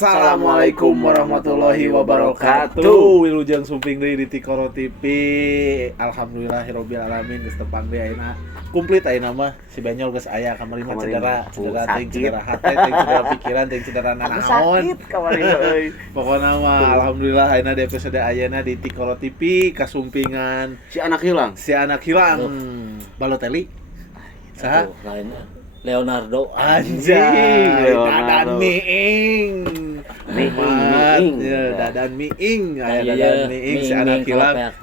Assalamualaikum warahmatullahi wabarakatuh. Wilujeng sumping deui di Tikoro TV. Alhamdulillahirabbil alamin geus tepang deui ayeuna. Komplit ayeuna mah si Benyol geus aya kamari mah cedera teuing cedera hate, teuing cedera pikiran, teuing cedera nanaon. Sakit kamari euy. Pokona mah alhamdulillah ayeuna di episode ayeuna di Tikoro TV kasumpingan Si anak hilang. Balotelli. Saha? Lain Leonardo Anjing, Leonardo. Dadan Miing. Dadan Miing, Dadan Miing si anak hilang.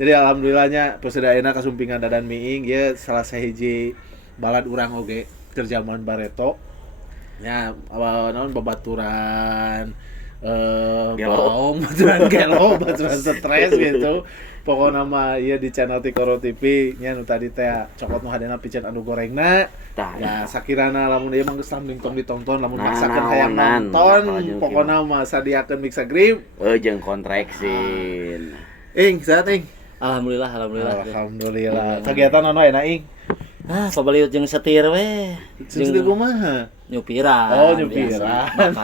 Jadi alhamdulillahnya episode ayeuna kasumpingan Dadan Miing ye salah sahiji balad urang oge keur zaman Bareto. Nya naon babaturan baturan gelo, baturan stres gitu. Pokoknya mah ieu di channel Tikoro TV nya nu tadi teh cokot nu hadena piceun anu gorengna. Ya sakirana lamun ieu mah geus tong ditonton lamun maksakeun hayang nonton pokona mah sadiakeun miksa grip Jeung kontraksin. Saat ing. Alhamdulillah. Kegiatan anu enak ing. Pabaliut jeung setir we. Jeung kumaha? Nyupiran. Oh, nyupiran.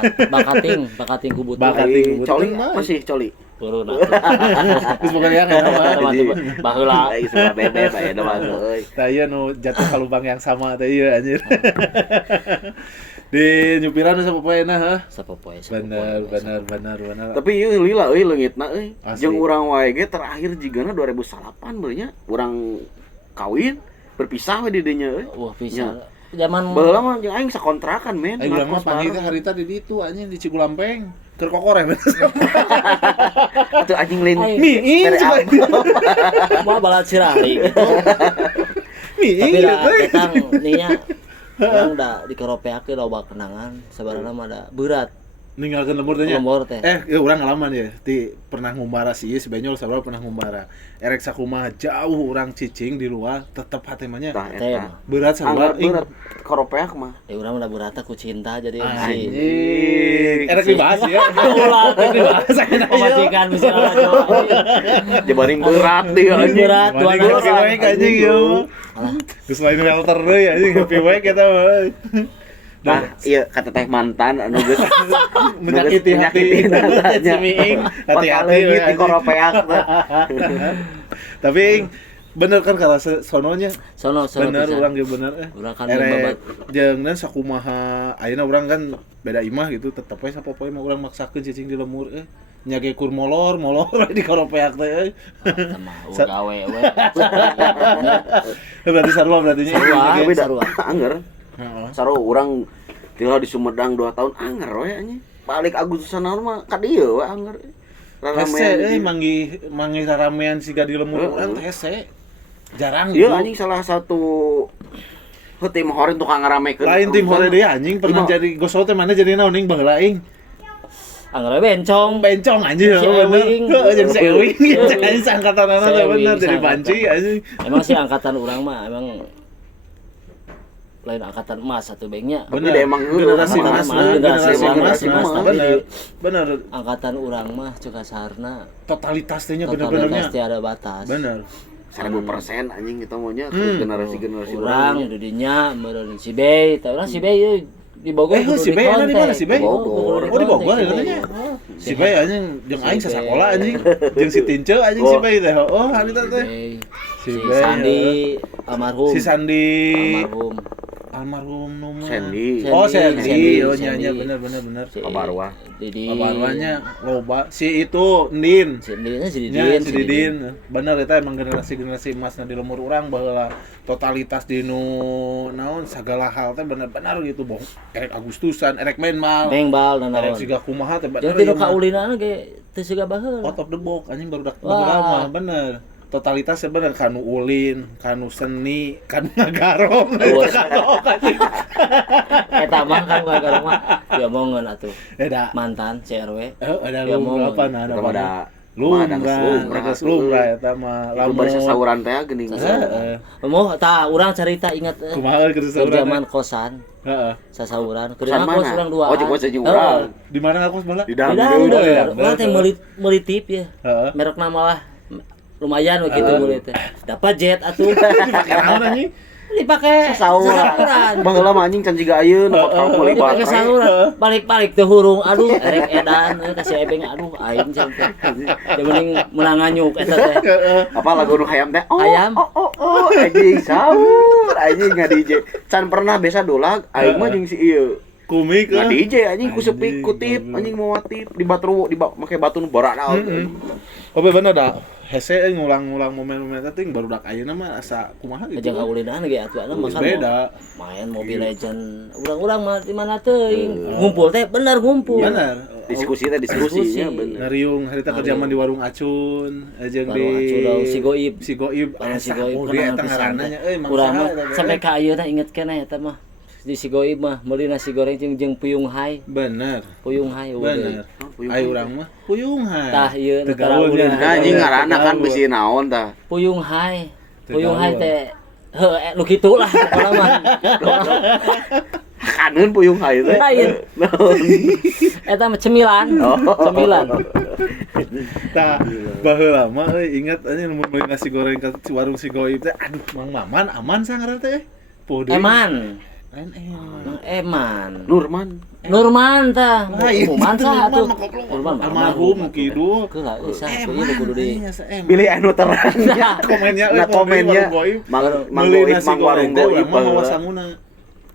Bakating kubut. Coli masih coli. Turun Terus pokoknya kayak apa? Baheula. Semua bebe bae da mah euy. Tah ieu nu jatuh ka lubang yang sama teh ieu anjir. Di nyupiran sapopoena heuh. Sapopoe. Bener. Tapi ieu lila euy leungitna euy. Asli. Jeung urang wae ge terakhir jigana 2008 beul nya. Urang kawin berpisah we di dinya euy. Wah, pisah. Zaman baheula mah jeung aing sakontrakan men. Aing urang mah panggil teh harita di ditu anjing di Cigulampeng. Keur kokore bener. Atuh anjing lain. Miing coba. mah balad sirari gitu. Miing. Tapi da ketang nya urang da dikeropeakeun loba kenangan sabarana mah da berat. Ninggalkeun lembur teh nya. Lembur teh. Urang ngalaman ya. Pernah ngumbara si Benyol sabaraha pernah ngumbara. Erek sakumaha jauh urang cicing di luar tetep hate mah nya. Berat sabaraha berat koropeak mah. Urang udah berata ku cinta jadi anjing. Erek dibahas ya. Ulah dibahas ayeuna. Pemajikan misalnya. Jebaring berat deui anjing. Berat tuan Happy Wake anjing ya. Geus lain welter deui anjing Happy Wake eta mah. Nah, iya kata teh mantan anu geus menyakiti hati Miing. Hati-hati di koropeak. Tapi bener kan kalau sononya sono bener bisa. Urang ge bener urang kan babat jeung sakumaha ayeuna urang kan beda imah gitu tetep we sapopoe mah urang maksakeun cicing di lemur nya ge kur molor di koropeak teh sama gawe we berarti sarua berarti nya sarua anger sarua urang tinggal di Sumedang 2 tahun anger we anjing balik Agustusan mah ka dieu we anger hese manggih ramean siga di lemur urang hese jarang gitu. Iya anjing salah satu tim hore tukang ngaramekeun. Lain tim hore deui anjing pernah jadi gosol teh mana jadi naon ning baheula aing. Anggar bencong anjing bener. Heeh jeung si Ewing anjing angkatanana teh bener jadi banci anjing. Emang sih angkatan urang mah emang lain angkatan emas satu bengnya. Bener emang generasi emas bener. Angkatan urang mah cuk kasarna totalitas teh nya bener-benernya. Pasti ada batas. Bener. 1000% anjing kita maunya generasi urang dudinya meureun si Bey, tah urang si Bey di Bogor. Si Bey ada di mana si Bey? Oh di Bogor katanya. Si Bey anjing jeung aing sasakola anjing. Jeung si Tince anjing si Bey teh. Oh harita teh. Si Sandi almarhum. Si Sandi almarhum nomor Sandy. Oh Sandy. Oh nya bener. Kabarwa. Kabarwanya loba. Si itu Ndin. Si Didin. Bener eta emang generasi emasna di lemur urang baheula totalitas di nu naon sagala hal teh bener-bener gitu boh. Erek Agustusan, erek main bal dan naon. Erek siga kumaha teh bener. Jadi nu kaulinana ge teu siga baheula. Out of the box anjing barudak lama bener. Totalitasnya bener kanu ulin, kanu seni, kanu ngagarong. Eta mah kan ngagarong mah diomongeun atuh. Mantan CRW. Ada berapa nah ada lumrah eta mah lamun sasauran teh geuning. Moh tah urang carita ingat kumaha keur sasauran zaman kosan. Heeh. Sasauran keur ngakos urang duaan. Oh jeung jeung urang. Di mana ngakos bala? Di Dangdut. Urang teh meuli tip ya. Merekna malah lumayan begitu boleh teh. Dapat jet atuh. Dipake naon anjing? Dipake sasahuran. Baheula mah anjing can jiga ayeuna potong meuli dipake baterai. saluran. Balik-balik teu hurung. Aduh, erek edan kasih ebeng aduh aing cenah. Da mending menang nganyuk eta teh. Apa lagu nu hayam teh? Hayam. Anjing sahur anjing nga DJ. Can pernah biasa dolag aing mah jeung si ieu. Komik Nga DJ anjing ku sepik kutip anjing mau tip di batru di make batu nu barana. Oh bener dah. Hese ngulang-ngulang momen-momen teh barudak ayeuna mah asa kumaha gitu. Jeung kaulinan ge atuana mah kan beda. main Mobile Legend. Urang-urang mah di mana teuing. Ngumpul teh bener ngumpul. Bener. Diskusinya diskusinya bener. Ngariung harita keur zaman di warung Acun, jeung di si Goib. Si Goib, Si Goib oh dia eta ngaranna nya euy urang mah sampai ka ayeuna inget keneh eta mah. Di si Goib mah meuli nasi goreng jeung Puyung Hai. Bener. Puyung Hai Bener. Ai urang mah Puyung Hai. Tah ieu Tegaulnya. Anjing ngaranna kan bisi naon tah. Puyung Hai. Puyung Hai teh heuh nu kitu lah pokona mah. Kaneun Puyung Hai teh. Lain. Eta mah cemilan. Cemilan. Tah baheula mah euy ingat anjing mun meuli nasi goreng ka warung si Goib teh aduh Mang Maman aman sa ngaran teh. Eman. Eman. Eman. Nurman tah. Kuman sah atuh. Nurman almarhum kidul. Keula sah ieu kudu di pilih anu terang. Komennya Nah komennya Mang warung Goib mah sanguna.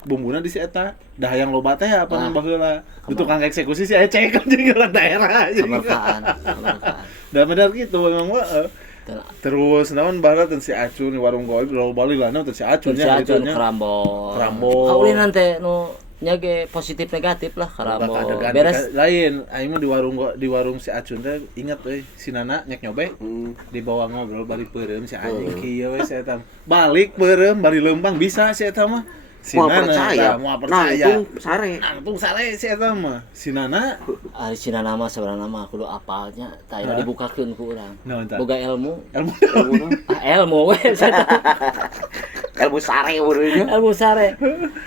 Bumbuna di si eta. Dah hayang loba teh apa nang baheula. Du tukang eksekusi si Ecek kan jeung ngaran daerah. Kemerdekaan. Da bener kitu memang mah. Terus naon barat si Acun di warung Goib lo bali lana si Acun nya ceritanya Kerambol. Kaulinan teh nu nya ge positif negatif lah Kerambol. Beres lain aing mah di warung si Acun teh inget euy si Nana nyek nyobe dibawa ngobrol bari peureum si anjing kieu we si eta. Balik peureum bari leumpang bisa si eta mah. Si Nana mau percaya. Nangtung sare si eta mah. Si Nana ari si Nana mah sebenarnya mah kudu apalnya tah dibukakeun ku urang. Boga ilmu. Ilmu we Ilmu sare urang. Ilmu sare.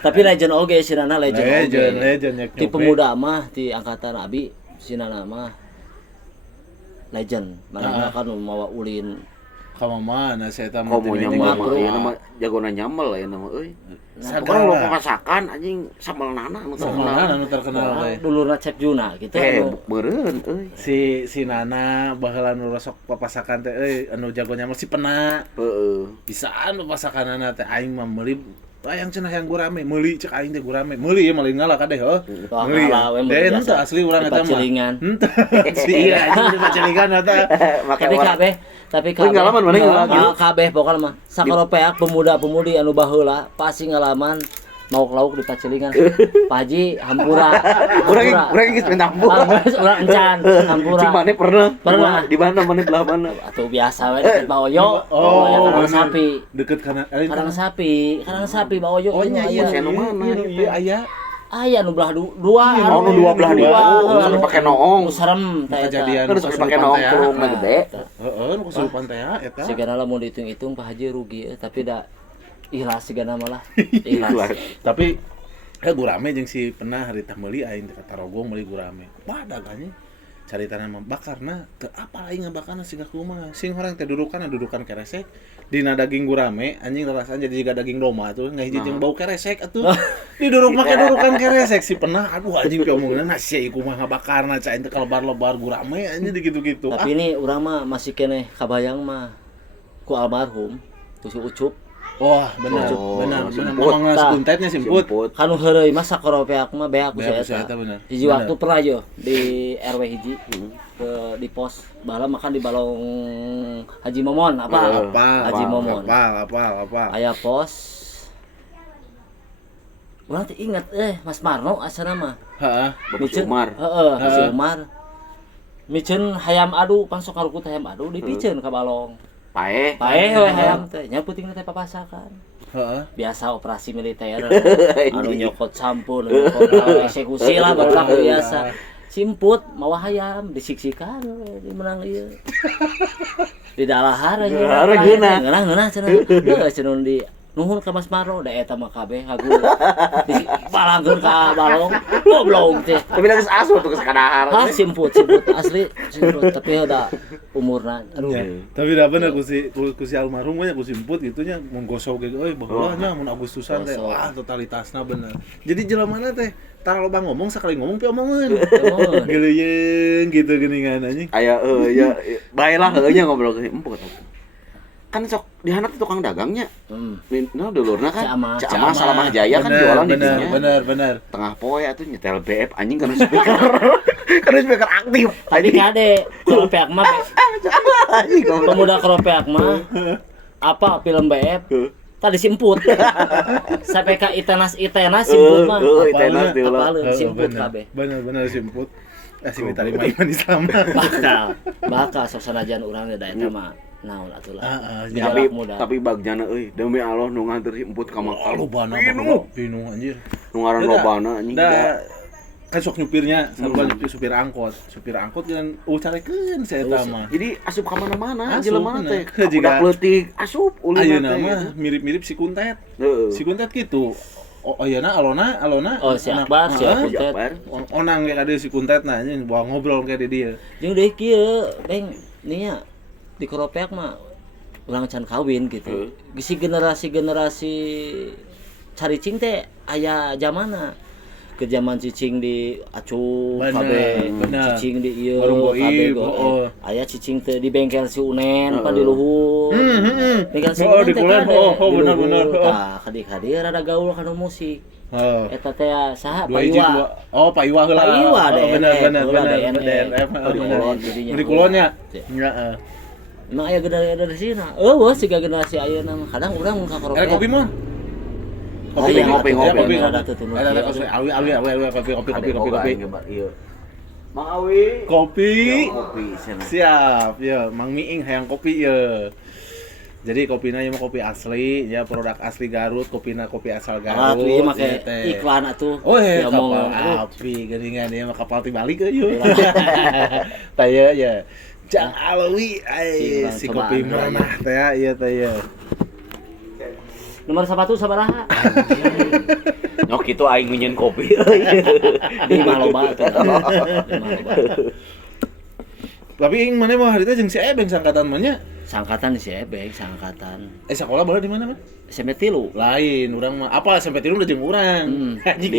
Tapi legend oge si Nana legend oge. Legend Ti pemuda mah ti angkatan abi si Nana mah legend. Mana kan mawa ulin ka mana si eta mah. Komo nyamal mah ieu nama jagona nyamal ya nama euy. Sekarang lo masakan anjing sambal Nana anu terkenal teh. Dulurna Cep Juna gitu. Beureun euy. Si Nana baheula nu resok papasakan teh euy anu jago nyamal si Pena. Heeh. Bisaan papasakanana teh aing mah meuli yang cenah yang gurame meuli cek aing teh gurame. Meuli ieu malin ngalah kadeh heuh. Meuli. Den teh asli urang eta mah. Henteu. Si iya anjing di pacelingan eta. Tapi pengalaman mana lagi? Kabeh pokoknya mah. Sakaropeak pemuda-pemudi anu baheula pasti ngalaman lauk lauk di pacelingan. Pak Haji hampura. Urang geus minta hampura. Urang encan hampura. Cing maneh pernah? Pernah. Di mana maneh belah mana? Atuh biasa we deket Baoyo. Kadang sapi. Deket Kadang sapi Baoyo. Oh nya iya anu mana? Iya aya. Aya nu belah dua. Nu dua belah dia. Anu pake noong. Serem teh eta. Terus pake noong kurung gede. Heeh, nu kesurupan teh eta. Sigana lamun dihitung-hitung Pak Haji rugi tapi da ikhlas sigana malah. Ikhlas. Tapi gurame jeung si Pena harita meuli aing teh Tarogong meuli gurame. Badag anjing. Caritana mah bakarna teu apa aing ngabakarna siga kumaha. Sing horang teh dudukan keresek. Dina daging gurame anjing rasanya jadi juga daging domba tuh nggak hiji jeung bau keresek atuh. Diduruk make dudukan keresek si Pena aduh anjing piomongna nasi ieu kumaha ngabakarna ca teh kalebar-lebar gurame anjing gitu-gitu. Tapi ini urang mah masih keneh kabayang mah ku almarhum tu si Ucup. Wah, benar. Mamang sepuntetnya simput. Kanu heureuy mah sakaropeak mah beak ku eta. Hiji waktu pernah yo di RW hiji ke di pos bahala makan di balong Haji Momon apa? Haji Momon. Apa? Aya pos. Urang teh inget Mas Marno asana mah. Heeh. Bapak Umar. Heeh, si Umar. Miceun hayam adu pangsok karukut hayam adu dipikeun ka balong. Pae we hayam teh nya putingna teh papasakan. Heeh. Biasa operasi militer. Anu nyokot sampun, nyokot eksekusi lah barudak biasa. Simput mawa hayam disiksikan we dimenang ieu. Di dalahar aja. Ngeunah cenah. Heuh cenah di nuhun ka Mas Maro da eta mah kabeh hagu balangkeun ka balong goblok teh. Tapi geus asup tuh geus kadahar. Hah simput asli simput tapi udah umurna aduh. Tapi da bener ku si almarhum nya ku simput gitunya mun gosok ge euy baheula nya mun Agustusan teh wah totalitasna bener. Jadi jelemana teh tara loba ngomong sakali ngomong pi omongeun. Geuleung gitu geuningan anjing. Aya ya baelah heuh nya ngobrol ke empuk kan sok di handap tukang dagangnya. Nah dulurna kan Cama Salamah Jaya kan jualan di dinya. Bener. Tengah poe atuh nyetel BF anjing kana speaker. Kana speaker aktif. Tadi kade keropeak mah pemuda keropeak mah apa film BF tadi simput. Sampai ka itenas simput mah. Itenas apaleun simput kabeh. Bener simput. Si diterima iman Islam. Bakal sok sanajan urang da eta mah naon atuh lah. Tapi bagjana euy demi Allah nu nganter emput ka Makal. Lobana bingung anjir. Nu ngaran lobana anjing. Da kan sok nyupirnya sarua supir angkot kan carekeun saya eta mah. Jadi asup ka mana-mana jelema teh. Udah leutik asup ulin teh. Ayeuna mah mirip-mirip si Kuntet. Si Kuntet kitu. Oh iya alona oh si Akbar si Kuntet onang kayak ada si Kuntet nah anjing bawa ngobrol kayak dia jeung deui kieu beng nya di keropeak mah ulang can kawin gitu. Si generasi caricing teh aya zamana. Ke zaman cicing di acu kabeh, cicing di ieu kabeh go. Aya cicing teh di bengkel si Unen pan di luhur. Bengkel si Unen teh bener. Tah kadi-kadi rada gaul kana musik. Eta teh saha Pak Iwa. Pak Iwa heula. Pak Iwa bener. DNF di Kulonnya. Heeh. Emang aya generasi na. Eueuh siga generasi ayeuna mah kadang urang mun ka keropeak. Kopi mah. Kopi. Mang Awi. Kopi. Siap, ya Mang Miing hayang kopi ya. Jadi kopina ieu mah kopi asli, ya produk asli Garut, kopina kopi asal Garut. Ieu make iklan atuh. Oh ya kapal api geuningan ieu mah kapal ti balik euy. Tah ya. Jang Alwi si kopi mana teh ieu teh ya. Nomor 1 sabaraha? Nyok kitu aing nginyeun kopi. Di maloba atuh. Tapi ing mana mah harita jeung si Ebeng sangkatan mah nya. Sangkatan si Ebeng, sangkatan. Sekolah baheula di mana mah? SMP 3. Lain, urang mah apa SMP 3 udah jeung urang. Anjing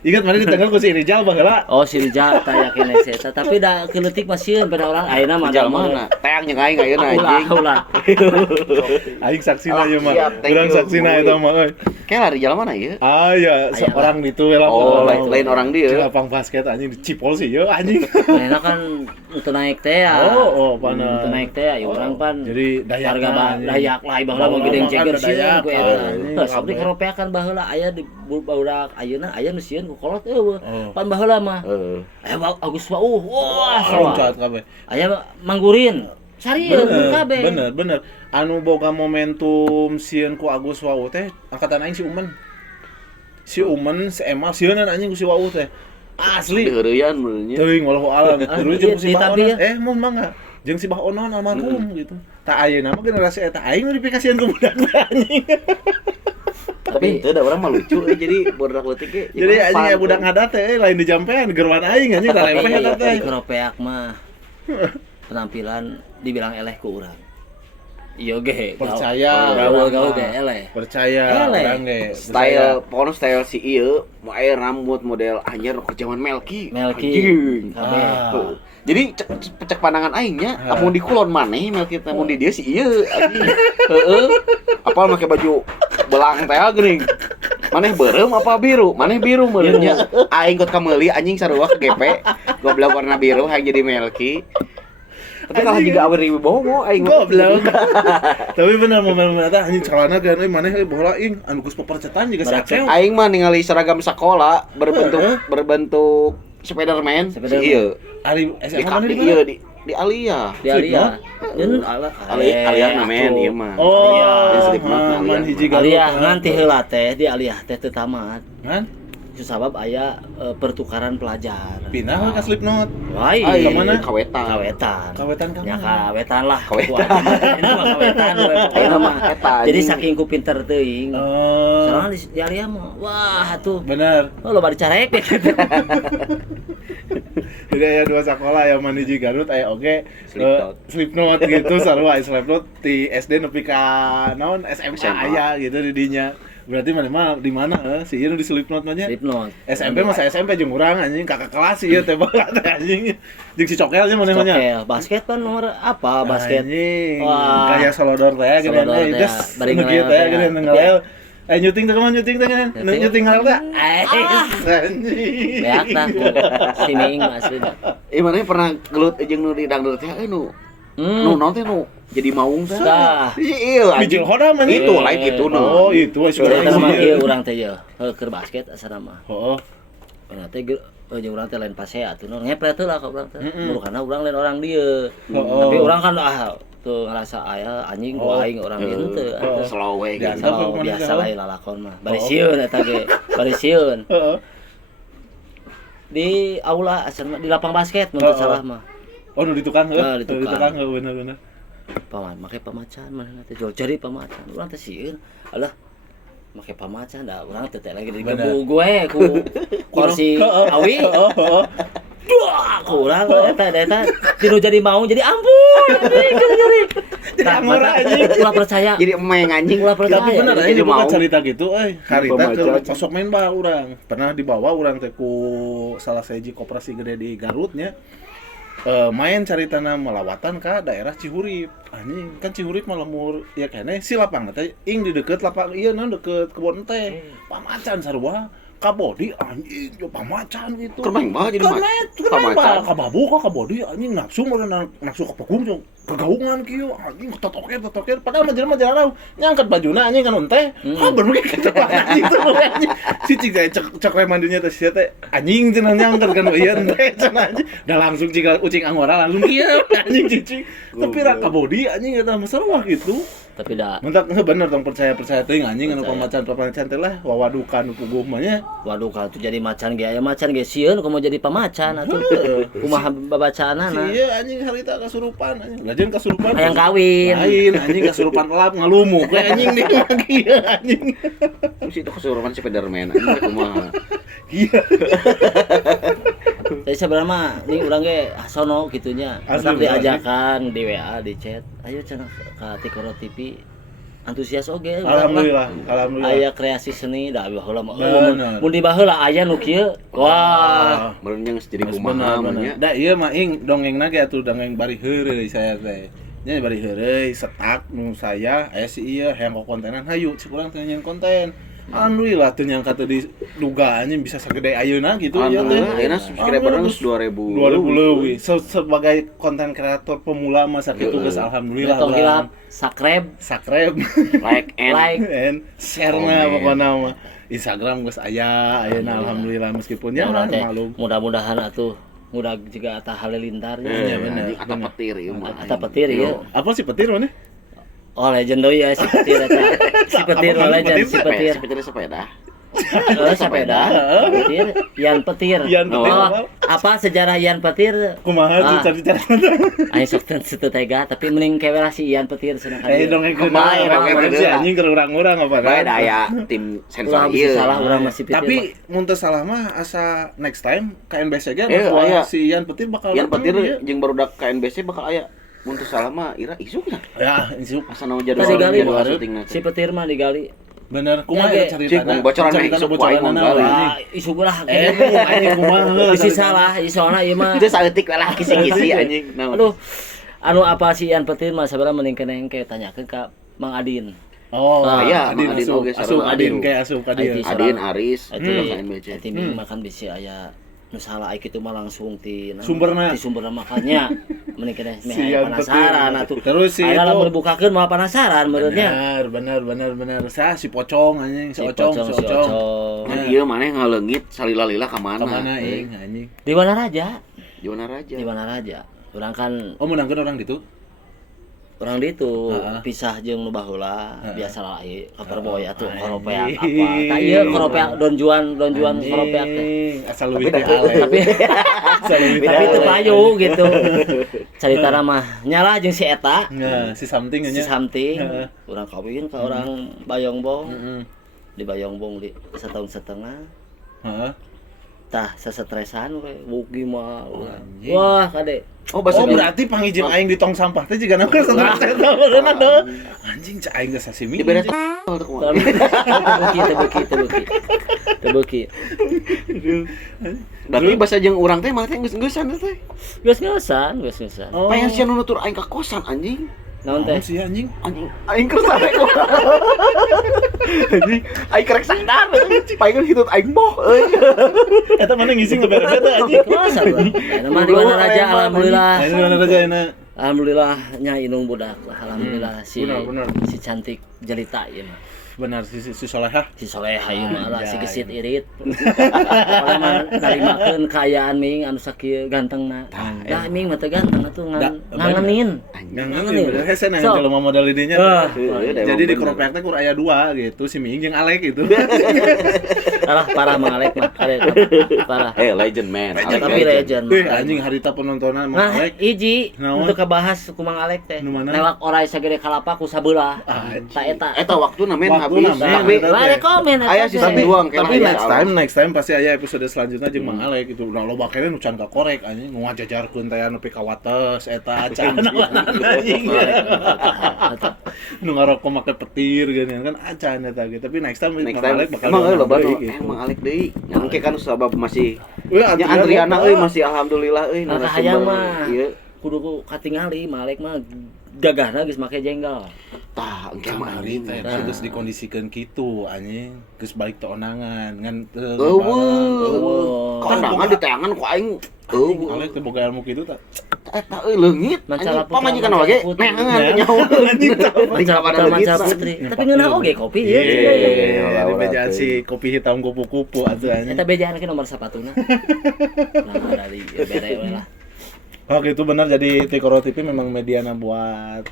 ingat mana ditengah ku si Rijal baheula. Oh si Rijal tah yakin eta tapi da keleutik mah sieun pada orang ayeuna mah Rijal mana? Teang jeung aing ayeuna anjing. Ulah. Aing saksina ieu mah. Urang saksina eta mah euy. Kela Rijal mana ieu? Ah ya seorang ditu we lah. Oh lain orang dieu. Lapang basket anjing dicipol sih ieu anjing. Manehna kan teu naik teh ya. Oh pana. Teu naik teh ya urang pan. Jadi dayak lain baheula mah geudeung ceger sieun ku eta. Sok di karopeakan baheula aya di budak ayeuna aya nu sieun ku kolot eueuh. Pan baheula mah. Aya Agus Wauh. Wah, loncat kabeh. Aya Manggurin. Sarieun kabeh. Bener. Anu boga momentum sieun ku Agus Wauh teh angkatan aing si Umen. Si Emal sieun anjing ku si Wauh teh. Asli. Heureuyan benernya. Teuing wallahu alam. Terus jeung si Baonon. Mun mangga. Jeung si Baonon almarhum gitu. Tak ayeuna mah generasi eta aing notifikasian ku budak anjing. Tapi teu da urang mah lucu jadi budak leutik ge. Jadi anjing aya budak ngadat teh lain di jampean gerwan aing anjing tarempeh eta teh. Keropeak mah penampilan dibilang eleh ku urang. Iya ge. Percaya. Gaul ge eleh. Percaya urang ge. Style si ieu mau air rambut model anyar ke zaman Melki. Jadi cek pandangan aingnya amun di kulon maneh Melki teh mun di dieu si ieu anjing. Apal make baju belang teh geuning. Maneh beureum apa biru? Maneh biru meureunnya. Aing kot ka meuli anjing sarua ke GP. Goblok warna biru hayang jadi Melki. Tapi kalau juga awer ibu bohong aing goblok. Tapi bener momen-momen eta anjing calana kan maneh bola aing anu geus pepercetan juga sakeo. Aing mah ningali seragam sekolah berbentuk Spiderman. Ieu. Ari SMA mana di mana? Di Alia. Di Alia. Alia namen ieu mah. Oh, man hiji Alia ngan ti heula teh di Alia teh teu tamat. Ngan? sabab aya pertukaran pelajar. Pindah ke Slipknot. Lain. Ke mana? Kawetan. Kawetan ka Ya mana? kawetan lah. Kawetan. Ini mah kawetan we pokona mah. Kawetan. Jadi saking ku pinter teuing. Oh. Soalnya di area mah wah atuh. Bener. Oh loba dicarek gitu. Jadi aya dua sekolah yang maniji Garut aya oge Slipknot gitu sarua Slipknot di SD nepi ka naon SMA aya gitu di dinya. Berarti mana di mana si ieu di Slipknot mah nya? Slipknot. SMP masa SMP jeung urang anjing kakak kelas ieu teh balat anjing. Jeung si Cokel nya mana nya? Cokel. Basket kan nomor apa basket? Anjing. Wah. Kayak Solodor teh gini Solodor teh, des bari nu kieu ngelel teh teh. gini ngelel. Nyuting teh kumaha nyuting teh kan? Nyuting ngelel teh. Anjing. Beak tah si Meing asli. Mana pernah gelut jeung nu di dangdut teh nu naon teh nu jadi maung teh. Dah. Iya, Bijil hoda mah itu lain gitu nu. Oh, itu Eta mah sebenarnya. ieu urang teh ye. Keur basket asana mah. Oh. Urang teh jeung urang teh lain pase atuh ngepret lah ka urang teh. Murukana urang lain orang dieu. Tapi urang kan tuh ngerasa aya anjing ku aing orang ieu teu. Slow we gitu. Kalau biasa lah lalakon mah. Bari sieun eta ge. Bari sieun. Heeh. Di aula asana di lapang basket mun teu salah mah. Oh, nu di tukang Di tukang. bener. Make pamacan mana teh jual jari pamacan. Urang teh sieun. Alah make pamacan dah urang teh lagi digebu gue ku kursi awi. Wah, kurang eta tinu jadi mau jadi ampun. Jadi amora anjing. Ulah percaya. Jadi emeng anjing. Ulah percaya. Tapi bener Jadi aja buka mau. cerita gitu harita ke Pemacan. sosok main bal urang. Pernah dibawa urang teh ku salah sahiji koperasi gede di Garutnya. Main caritana melawatan ka daerah Cihurip. Anjing, kan Cihurip mah lemur ya keneh si lapang teh ing di deket lapang ieu naon deket kebon teh. Pamacan sarua kabodi anjing yo pamacan gitu. Keur main bal jadi Pamacan. pamacan. Kababu kok kabodi anjing nafsu meureun nafsu kepegung jeung kegaungan kieu anjing totoker padahal mah jelema jarang nyangkat bajuna anjing kan teh. Bener ge kitu anjing tuh anjing. Si ciga cek mandinya teh sia teh anjing cenah nyangkat kan ieu teh cenah anjing. Da langsung ciga ucing angora langsung kieu anjing cicing. Tapi ra kabodi anjing eta mah sarua gitu. Tapi dah Mentak bener dong percaya teuing anjing anu pamacan teh lah wawadukan puguh mah nya. waduh kalau itu jadi macan ge aya macan ge sieun kumaha jadi pamacan atuh. Kumaha babacaanana. Iya anjing harita kasurupan anjing. Lajen kasurupan. Hayang kawin. Lain anjing kasurupan elap ngalumuk we anjing di lagi anjing. Terus itu kesurupan Spiderman anjing kumaha. Iya. Jadi sebenarnya mah nih urang ge sono gitunya. Asli, Tetap diajakan di WA, di chat. Ayo cenah ka Tikoro TV. Antusias oge. Alhamdulillah. Aya kreasi seni da baheula mah. Bener. Mun di baheula aya nu kieu. Wah. Meureun yang jadi kumaha mah nya. Da ieu mah ing dongengna ge atuh dongeng bari heureuy saya teh. Nya bari heureuy setak nu saya aya si ieu hayang kontenan hayu cik urang teh nyen konten. Alhamdulillah teu nyangka teu diduga anjing bisa sagede ayeuna gitu ya teh. Ayeuna subscriber geus 2000 leuwih. Sebagai konten kreator pemula masa kitu geus alhamdulillah. Tong hilap subscribe, like and share-na pokona mah. Instagram geus aya ayeuna alhamdulillah meskipun ya malum. Mudah-mudahan atuh mudah juga ata halilintar. Iya bener. Ata petir ieu mah. Ata petir ieu. Apa sih petir mana? Oh legend doi ya si petir eta. Si petir legend si petir. Petir sepeda. Sepeda. Petir, Yan Petir. Apa sejarah Yan Petir? Kumaha tuh cari-cari. Ayo sok teu tega tapi mending kewe lah si Yan Petir cenah kan. Dongeng Kemae, si anjing keur urang-urang apa Bae da aya tim sensor ieu. Salah urang masih Petir. Tapi mun teu salah mah asa next time KNBC ge si Yan Petir bakal Yan Petir jeung barudak KNBC bakal aya. Mun teu salah mah ira isukna. Ya, isuk. Asana Tadi gali si Petir mah digali. Bener, kumaha ya caritana? Bocoran isuk wae monggal. Isuk lah. Anjing kumaha? Bisi salah, soalna ieu mah. Itu saeutik lah kisi-kisi anjing. Aduh. Anu apa si Yan Petir mah sabarang mending keneng ke tanyakeun ka Mang Adin. Oh, iya, Adin oge sareng Adin kayak asup Adin. Adin Aris itu KNBC. Ti makan bisi aya nu salah ai kitu mah langsung ti sumberna makannya mending keneh penasaran atuh. Terus si aya lamun dibukakeun mah penasaran meureunnya. Bener. Sa si pocong anjing, si ocong. Ieu maneh ngaleungit salila-lila ka mana? Ka mana anjing? Di mana raja? Di mana raja? Di mana raja? Urang kan menangkeun orang gitu. Orang di itu pisah jeung nu baheula biasa lah ieu kaperboy atuh koropeak apa. Tah ieu koropeak Don Juan koropeak teh. Asal leuwih teh ale. Tapi teu payu gitu. Caritana mah nyala jeung si eta. Si something nya. Si something. Urang kawin ka orang Bayongbong. Di Bayongbong di 1,5 tahun. Heeh. Tah sestresan we bugi mah. Wah kade. Oh berarti pangijin aing di tong sampah teh jiga naon stres tahureuna do. Anjing cai aing geus sashimi. Dibere Tebeuki. Berarti bahasa jeung urang teh mah teh geus-geusan teh. Geus-geusan. Payah sia nu nutur aing ka kosan anjing. Naon teh? Si anjing. Aing keur sampe kok. Anjing, aing kerek sadar. Paingan hitut aing boh euy. Eta mana ngising lebar-lebar teh anjing. Masa gua? Nama di mana raja alhamdulillah. Ini mana raja euna? Alhamdulillah nya inung budak lah alhamdulillah benar. si cantik jelita ieu mah. Benar si Solehah. Si Solehah ieu mah lah si gesit irit. Oleh mah narimakeun kaayaan ming anu sakieu gantengna. Da ming mah teu ganteng atuh ngangenin. Ngangenin. Hese nang jelema modal didinya. Jadi di Koropeak teh kur aya 2 gitu, si Miing jeung Alek gitu. Parah Mang Alek mah. Parah. Legend man. Tapi legend. Anjing harita penontonan Mang Alek. Hiji untuk kabahas ku Mang Alek teh. Lewat orai sagede kalapa ku sabeula. Ta Eta waktu namen habis. Tapi komen aya sisa doang tapi next time pasti aya episode selanjutnya jeung Mang Alek itu. Udah loba keneh nu can ka korek anjing nu ngajajarkeun teh nepi ka wates eta can anjing. Nu ngarokok make petir geuning kan acan eta gitu. Tapi next time Mang Alek bakal loba Mang Alek deui. Nyangke kan sabab masih nya Andriana euy masih alhamdulillah euy narasumber ieu kudu katingali Mang Alek mah gagahna geus make jenggal. Tah engke mah teh terus dikondisikeun kitu anjing geus balik teh onangan ngan kondangan di tangan ku aing Alek teh boga ilmu kitu tah eta euy leungit pamajikan oge neangan nyawa manca putri tapi ngeunah oge kopi ieu di bejaan si kopi hitam kupu-kupu atuh anjing eta bejaan ke nomor sapatuna nah dari bere we lah. Oke itu benar jadi Tikoro TV memang mediana buat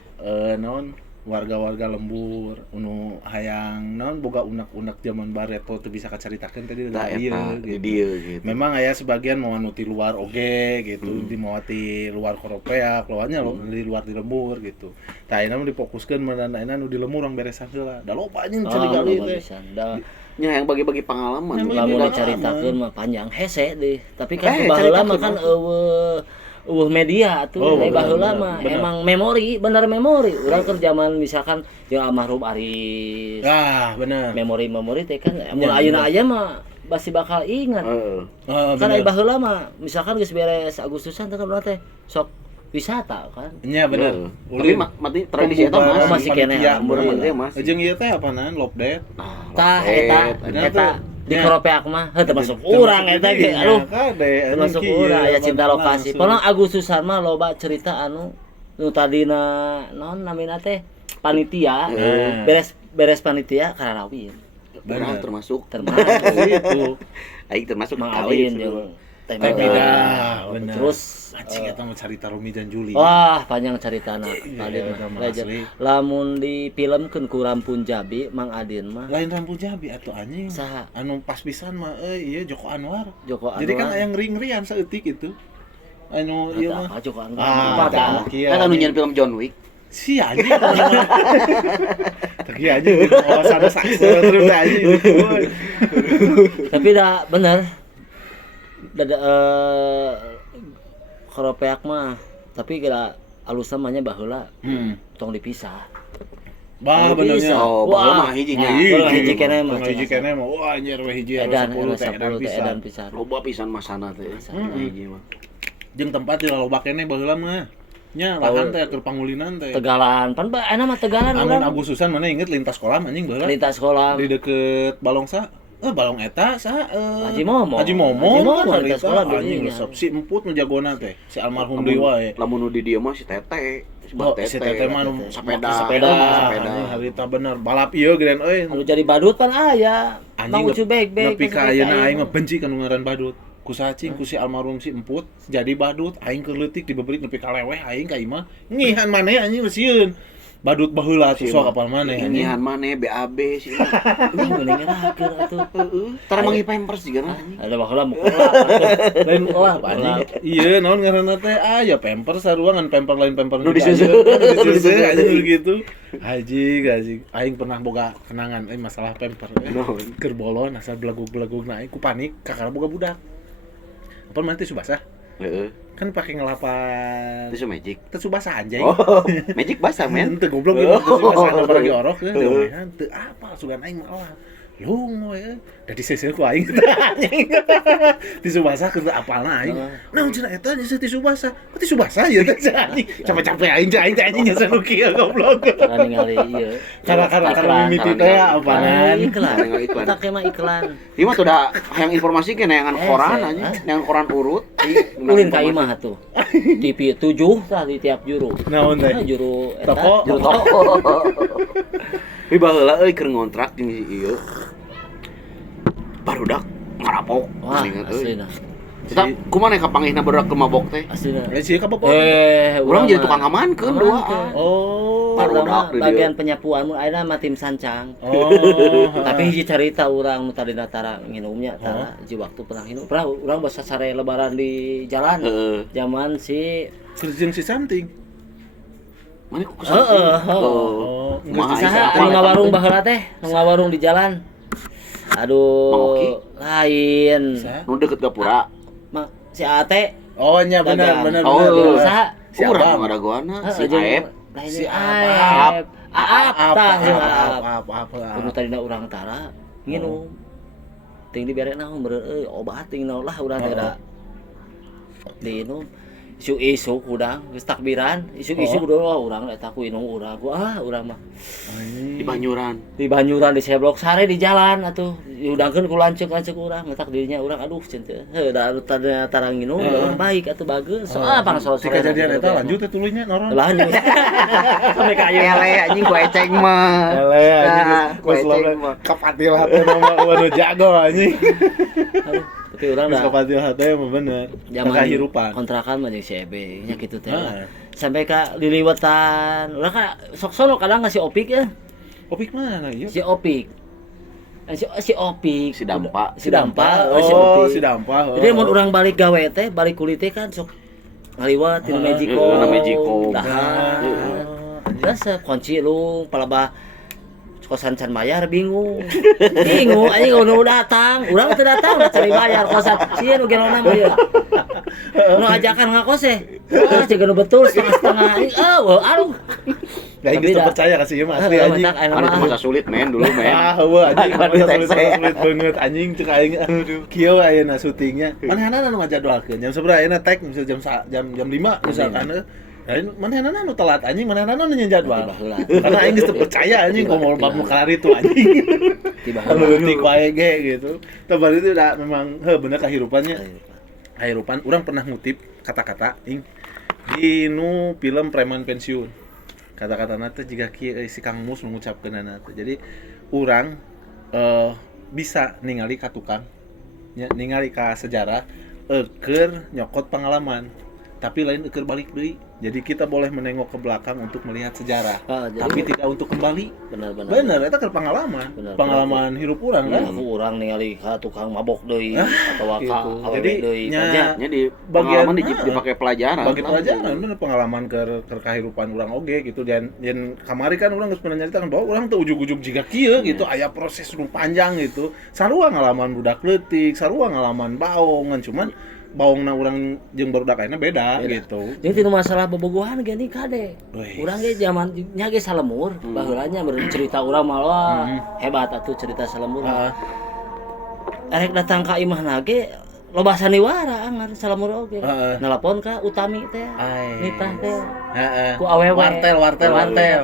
naon warga-warga lembur unu hayang naon boga unak-unak zaman bareto teu bisa kacaritakeun tadi da ieu gitu. Memang aya sebagian mau anu ti luar oge gitu, di mau ti luar Koropeak, lawannya di luar di lembur gitu. Tah ayeuna mah difokuskeun meunana anu di lembur urang beresan heula. Da loba anjing carigali teh. Nya yang bagi-bagi pengalaman. Lamun dicaritakeun mah panjang hese deh. Tapi kan baheula mah kan media tuh baheula mah emang memori, bener memori. Urang keur zaman misalkan jeung almarhum Aris. Bener. Memori teh kan mun ayeuna aya mah masih bakal ingat. Kan aya baheula mah misalkan geus beres Agustusan teh kan teh sok wisata kan. Iya bener. Tapi mati tradisi eta mah masih keneh mun teh Mas. Jeung ieu teh apaan? Lobdet. Tah eta di Koropeak mah termasuk urang eta ge aduh termasuk urang aya cinta lokasi pokona Agustusan mah loba cerita anu nu tadina naon namina teh panitia beres panitia karawin benar termasuk itu aing termasuk kawin jeung teh bener. Terus anjing eta mah carita Rumi dan Juli. Wah, panjang caritana. Legend. Lamun difilmkeun ku Rampun Jabi, Mang Adin mah. Lain Rampun Jabi atuh anjing. Saha? Anu pas pisan mah ieu Joko Anwar. Jadi kan aya ngeri-ngerian saeutik itu. Anu ieu mah. Joko Anwar. Kan anu nyeun film John Wick. Si anjing. Tapi anjing sana sakse terus anjing. Tapi dah bener. Koropeak mah tapi kira alusan mahnya baheula tong dipisah. Benernya. Baheula mah hijinya. Hiji keneh mah. Wah anjir we hiji edan 10 edan pisan. Loba pisan masana teh. Hiji mah. Jeung tempat di loba keneh baheula mah. Nya lahan teh keur pangulinan teh. Tegalan, pan enak mah Tegalan urang. Amun Agustusan mana inget lintas kolam anjing baheula. Lintas kolam. Di deket Balongsa. Balong eta Haji Momon lintas kolam anjing resep si emput nu jagona teh. Si almarhum deui wae. Lamun nu di dieu mah si Tete. Si Tete mah nu sepeda. Harita bener balap ieu geunan euy. Anu jadi badut pan aya. Anjing beg. Nepi ka ayeuna aing mah benci ka nu ngaran badut. ku cacing ku si almarhum si emput jadi badut aing keur leutik dibebrit nepi ka leweh aing ka imah ngihan maneh anjing sieun badut baheula atuh sok apal maneh anjing ngihan maneh BAB sih Ini mending ngerakeun atuh. tara mangi pampers juga nah Ada baheula mukola. lain lah anjing iya naon ngaranna teh ya pamper sarua ngan pamper lain pamper Nu diseuseut. anjing gitu anjing aing pernah boga kenangan masalah pamper keur bolon asal belegug-belegugna aing ku panik kakara boga budak apa maneh teh subasa heeh kan pakai ngelapan tisu magic teu subasa anjing oh magic basah men teu goblok gitu teu subasa ada lagi orok teu apa sugan aing malah lung we da diseuseun ku aing anjing tisu basah keur apalna aing naon cenah eta nya tisu basah tisu basah ya teh anjing capek-capek aing anjing nya sanu kieu goblok Karena ningali ieu. karena mimiti teh apaan Iklan. Karena iklan. Tak mah iklan. Ieu mah tuh da hayang informasi ge neangan koran anjing neangan koran urut Ulin ka imah atuh. TV 7 tah di tiap juru. naon teh Juru eta. Toko. Juru toko. Tapi baheula euy keur ngontrak jeung si ieu. Barudak ngarapok. Wah, Geuningan, euy. aslina. Kita kumaha kapanggihna barudak keur mabok teh? Aslina. sih ka bapak Urang jadi tukang amankeun duaan. oh Barudak di bagian dieu. penyapuan ayeuna mah tim sancang. oh Tapi hiji carita urang nu tadina tara nginumnya tara hiji waktu pernah nginum. Pernah urang basa sare lebaran di jalan. Heeh. Zaman si kerjeng si something Mana ku Heeh, heeh. oh Kumaha saha anu ngawarung baheula teh, nu ngawarung di jalan. Mang Oki? Aduh, lain. Nu deket gapura. Si Ate. oh nya benar Dagang. benar Oh, benar Saha? si Urang Abang ada goana si jeung Aep. lain Si Aep. Aap tah jeung Aap. apa Kudu tadina urang tara nginum. Ting dibere naon beureun euy obat ting naon lah urang teh da. Diinum. Isu-isu udang geus takbiran, isu-isu kudu urang eta ku inung urang ku urang mah Di Banyuran. di Banyuran di seblok sare di jalan atuh diudangkeun ku lanceuk-lanceuk urang ngetak dirinya urang aduh cen teh da tarang nginum baik atuh bageus soal pangsos si kejadian eta lanjut teh tulunya noron lanjut sampai ka ayeuna Ele anjing ku eceng mah. ele anjing Ku eceng mah. kapatil hate nama anu jago anjing Aduh, tapi urang geus da kapatil hate mah bener kahirupan kontrakan mah jeung si Ebe nya kitu teh Heeh. sampai ka liliwetan urang ka sok sono kadang ngasih opik ya opik mana ieu si opik si opik Si Dampa. si Dampa oh Opik. si Dampa Jadi mun urang balik gawe teh, balik kulit teh kan sok ngaliwat di Mexico. Heeh, Mexico. Dah. Biasa kunci lu palabah kosan can bayar bingung. Bingung anjing nu datang, urang teh datang da cari bayar kosan. Sieun nu genona mah ieu. Nu ajakan ngakos teh. Jaga nu betul setengah-setengah anjing. Aduh. Lah geus percaya ka si ieu mah asli anjing Mana itu masa sulit men dulu men. heueuh anjing Kan sulit banget anjing cek aing aduh kieu ayeuna syutingnya manehna nu ngajadwalkeun jam sabaraha ayeuna tag misal jam 5 misalkan lain manehna nu telat anjing manehna nu nyen jadwal karena aing geus teu percaya anjing komo bab nu kelar itu anjing anu leutik wae ge gitu tah bari itu udah memang bener kahirupannya kahirupan urang pernah ngutip kata-kata ing di nu film Preman Pensiun kata-katana teh jiga kieu si Kang Mus mengucapkeunana teh jadi urang bisa ningali ka tukang ningali ka sejarah keur nyokot pengalaman tapi lain keur balik deui jadi kita boleh menengok ke belakang untuk melihat sejarah tapi tidak untuk kembali bener eta keur pengalaman pengalaman hirup urang kan Aku urang ningali ka tukang mabok deui atawa ka gitu. awewe Jadi, deui Nya di bagian pengalaman dipakai pelajaran. bagi pelajaran bener pengalaman keur kahirupan urang oge gitu dan kamari kan urang geus pernah nyaritakeun bahwa urang teu ujug-ujug jiga kieu gitu aya proses nu panjang gitu sarua ngalaman budak leutik sarua ngalaman baong kan cuman baongna urang jeung barudak ayeuna beda gitu. Jadi tinu masalah bobogohan ge nih kade. Urang ge zaman nya ge salemur, baheula nya cerita urang mah wah hebat atuh cerita salemur. Arek datang ka imahna ge loba sandiwara anggar salemur oge. Nelpon ka Utami teh. Nitah teh. Ku awewe. Wartel.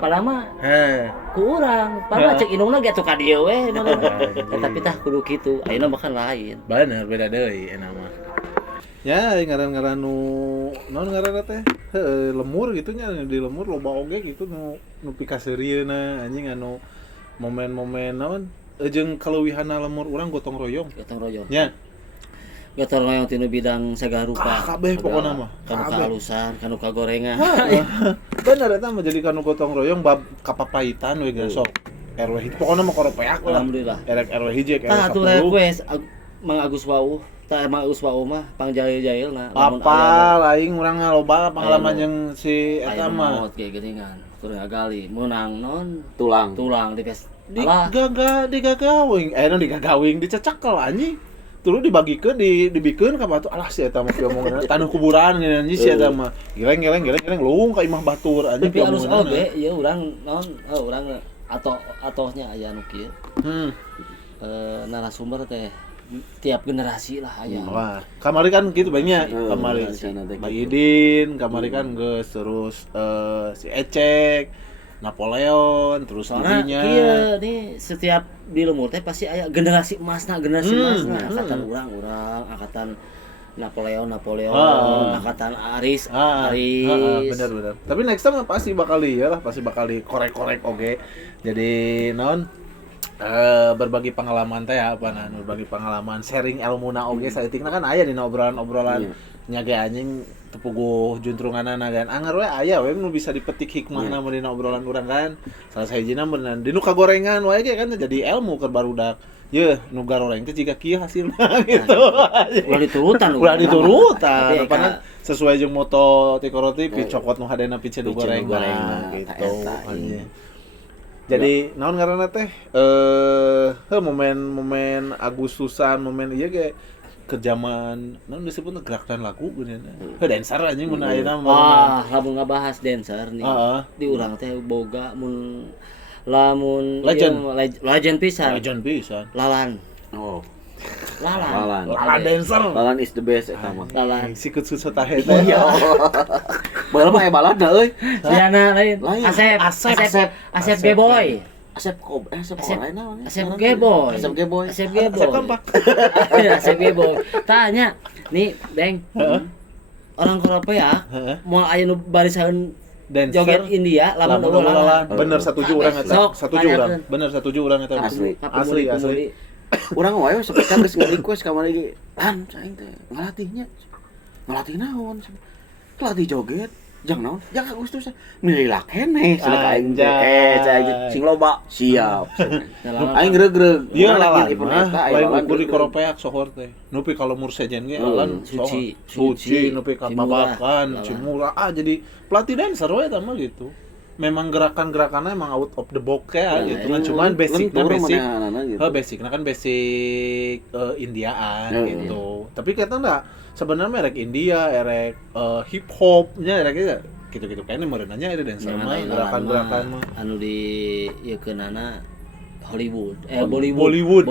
Padahal mah ku urang, padahal cek indungna ge atuh ka dieu we. Tapi tah kudu kitu, ayeuna mah kan lain. Bener beda deui eta mah. Ya ngaran-ngaran nu naon ngaranna teh lemur gitu nya di lemur loba oge gitu nu pikaseurieuna anjing anu momen-momen naon jeung kaleuwihana lemur urang gotong royong Gotong royong. nya gotong royong tinu bidang segala rupa. Kabeh pokona mah. Kanu kahalusan, kanu kagorengan. Bener eta mah jadi kanu gotong royong bab kapapaitan we geus sok. RW hiji pokona mah koropeak lah. Alhamdulillah. RW hiji RW 10. Tah atuh request Mang Agus Wau. Tah Mang Agus Wau mah pangjail-jailna. Apa lain urang loba pengalaman jeung si eta mah. Aya kayak geuningan. Kurang agali meunang non Tulang di pes. Digagawing. Nu digagawing dicecakel anjing. Terus dibagikeun dibikeun ka batu alah si eta mah piomongna taneuh kuburan geus anjing si eta mah. Geleng lung ka imah batur anjing tapi harus piomongna. oge ieu urang non urang atohnya aya anu kieu. Narasumber teh tiap generasi lah aya. Wah, kamari kan gitu banyak. Kamari Bayidin, kamari kan geus terus si Ecek, Napoleon, terus soalnya iya nih setiap di lemur teh pasti aya generasi emasna angkatan urang angkatan Napoleon angkatan Aris bener tapi next time pasti bakal korek-korek oge jadi naon berbagi pengalaman teh berbagi pengalaman sharing ilmuna oge saeutikna kan aya dina obrolan-obrolan nyage anjing tepuguh juntrunganna kan anger we aya we nu bisa dipetik hikmahna dina obrolan urang kan salah sahijina beneran dinu kagorengan wae ge kan jadi ilmu keur barudak ye nu garoreng teh jiga kieu hasilna gitu ulah diturutan apana sesuai jeung moto Tikoro TV cokot nu hadena pice du gorengan gitu anjing. Jadi naon ngaranna teh momen Agustusan momen ieu ge ke zaman naon disebutna gerak dan lagu geunina. Dancer anjing mun ayeuna mah. Lamun ngabahas dancer nih. Di urang teh boga mun lamun legend pisan. Lalan. Oh. Lalan dancer. Lalan is the best eta mah. Lalan. Sikut-sikut tahe teh. Iya. Baheula mah baladna euy. Siana lain. Asep Geboy. Asep Geboy. Asep Geboy. Tanya, nih, Deng. Orang Korea mau aya nu barisan joget India lamun lawan. Bener setuju urang eta. Setuju urang eta. Asli. Urang wae sepeda geus nge-request ka mana ge. Lan saing teh ngalatihnya. Ngalatih naon? Latih joget. Jang naon? Jang Agustus. Mililah keneh cenah aing teh. Sing loba siap. Aing greg-greg. Ieu lalan lain ukur di koropeak sohor teh. Nupi kalau mursejen ge alan suci nupi ka babakan cimura jadi pelatih dancer we eta mah gitu. Memang gerakan-gerakannya emang out of the box ya gitu kan cuman basicnya kan basic Indiaan gitu. Tapi kata enggak sebenarnya merek India, merek hip hopnya merek gitu kayaknya merenanya ada dancer mah gerakan-gerakan mah anu di ieu keunana Hollywood Bollywood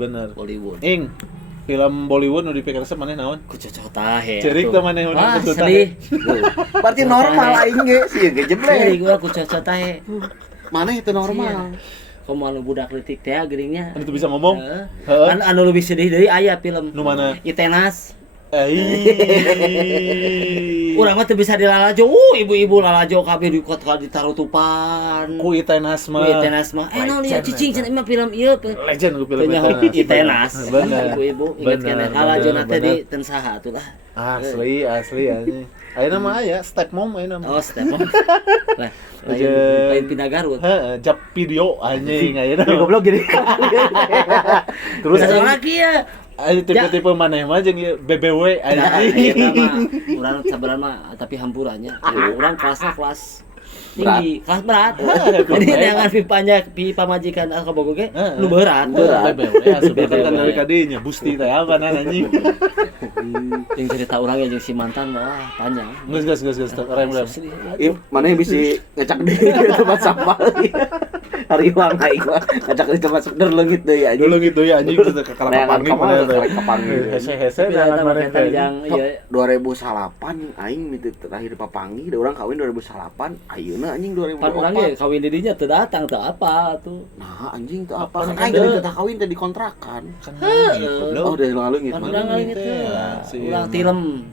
bener. Bollywood. Film Bollywood nu dipikir resep maneh naon? Kucocok tahe. Cerik teh maneh udah kucocok tahe. Berarti normal aing ge sih ge jeblek. Cerik gua kucocok tahe. Maneh itu normal. Komo anu budak leutik teh geuringnya. Anu bisa ngomong? Kan anu lebih sedih deui aya film. Nu mana? Itenas. Urang mah teu bisa dilalajo. Ibu-ibu lalajo kabeh di kota ditarutupan. Ku Itenas mah. Naon ieu cicing cenah mah film ieu. Legend ku film Itenas. Bener. Ibu-ibu inget keneh. Lalajo teh di ten saha atuh lah. Asli anjing. Ayeuna mah aya Step Mom ayeuna mah. Oh, Step Mom. Lah, lain pindah Garut. Heeh, jap video anjing ayeuna. Goblok gini. Terus lagi ya. Ayo tipe-tipe maneh mah jeung ieu BBW anjing. Urang sabaran mah tapi hampurannya. Urang kelasna kelas tinggi, kelas berat. Jadi dengan pipa majikan kabogo ge nu berat. BBW asup kan dari kadinya Busti teh apa anjing. Yang cerita urang jeung si mantan mah panjang. Geus rem. Maneh bisi ngecak di tempat sampah. Hari ulang aing mah ngajak di tempat sekedar leungit deui anjing. Leungit deui anjing teh kakala kapangi mana teh. Hese-hese jangan maneh teh. 2008 aing mitu terakhir papangi da urang kawin 2008 ayeuna anjing 2004. Pan urang ge kawin di dinya teu datang teu apa tuh. Nah anjing teu apa kan aing teh teu kawin teh dikontrakan. Oh dari leungit mah. Urang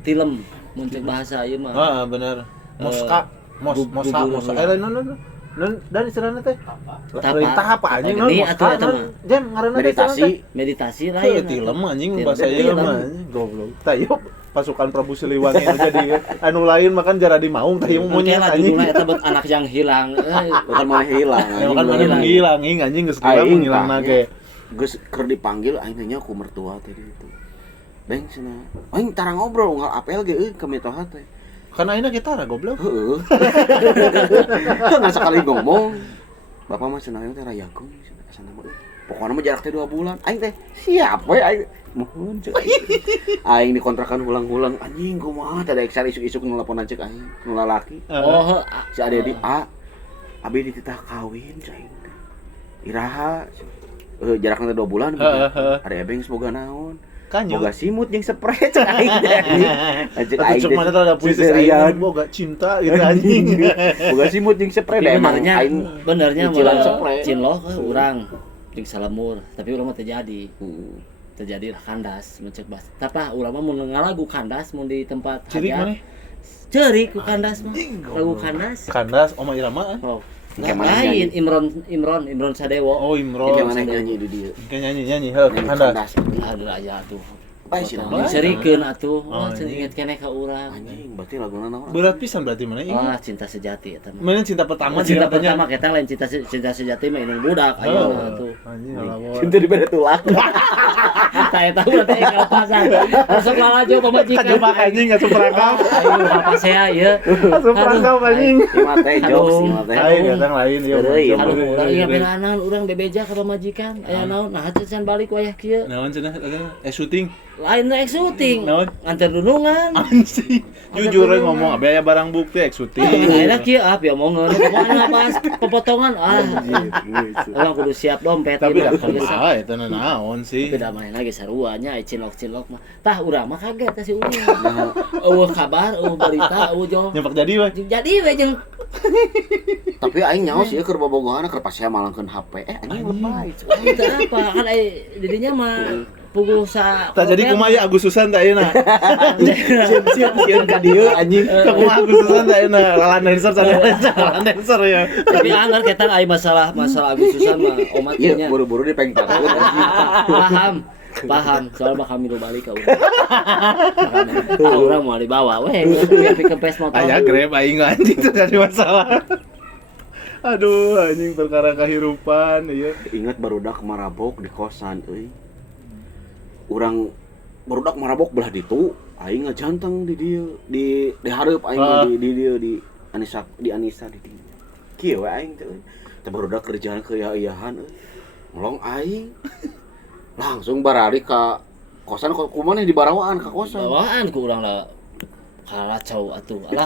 tilem mun cek bahasa ieu mah. Heeh bener. Moska. Mosa. Lain Dan istilahnya teh tahap anjing ini atuh eta mah jan ngaranna meditasi lain tilem anjing bahasa ieu mah goblok tah yuk pasukan Prabu Siliwangi anu jadi anu lain makan jara di maung tah ieu monyet anjing eta buat anak yang hilang bukan mana hilang bukan mana menghilang anjing geus menghilangna ge geus keur dipanggil aing nya ku mertua teh itu beng cenah aing tara ngobrol ngal apel ge ke mitoha teh karena ayeuna kita goblok heeh ngan sakali ngomong bapak mah cenah teh rayakeun cenah mah pokona mah jarak teh 2 bulan aing teh siap we aing mohon cek aing dikontrakan ulang-ulang anjing kumaha teh daek sari isuk-isuk nulaponan cek aing nu lalaki oh si ade di abi dititah kawin cek aing iraha jarakna 2 bulan ada ebeng semoga naon boga simut jeung spray cek aing anjing aing cuma ada puisi aing boga cinta gitu anjing boga simut jeung spray da emang aing benernya cinlok urang jeung salemur tapi urang mah teu terjadi kandas mencek bas tapi urang mah mun ngalagu kandas mun di tempat cirik maneh ceurik ku kandas mah lagu kandas Oma Irama oh lain Imron Sadewo oh Imron mana nyanyi di dieu nyanyi heuh kandas aduh aya atuh bae sih serikeun atuh inget keneh ka urang anjing berarti laguna naon berat pisan berarti mana wah cinta sejati eta mah mana cinta pertama kita lain cinta sejati mah inung budak ayeuna atuh anjing ngalawan cinta di beda tulang tah eta berarti enggal pasan masuk lalajo pamajikan coba anjing asup perangkap ayo apa saya ieu asup perangkap anjing mate jokes mate lain datang lain ieu urang ieu benanan urang bebeja ka pamajikan aya naon nah can balik wayah kieu naon cenah syuting lain rek syuting nganter dunungan anjing jujur ngomong aya barang bukti syuting ayeuna kieu ya omongeun pokona pas pepotongan urang kudu siap dompet tapi da kumaha eta naon sih tapi da manehna ge saruanya cinlok mah tah urang mah kaget tah si urang eueuh kabar eueuh berita eueuh jong nyepak jadi we jeung tapi aing nyaos ieu keur bobogohan keur pas saya malangkeun HP anjing lebay itu apa kan didinya mah puguh sa tak jadi kumaha Agustusan tak ayeuna sieun ka dieu anjing kumaha Agustusan tak ayeuna lalan dancer ya tapi anggar kita aya masalah Agustusan mah omat nya buru-buru dipeng-pengkeun paham soal mah kami lu balik ka urang mau dibawa we biar kempes motor aya grab aing anjing teh jadi masalah aduh anjing perkara kahirupan ieu ingat barudak marabok di kosan euy urang barudak marabok belah ditu aing ngajanteng di dieu di hareup aing di dieu di Anissa di dieu kieu we aing teh barudak kerjaan keuyahan ngolong aing langsung barari ka kosan kumaha di barawaan ka kosan bawaan ku urang lah kalacau atuh alah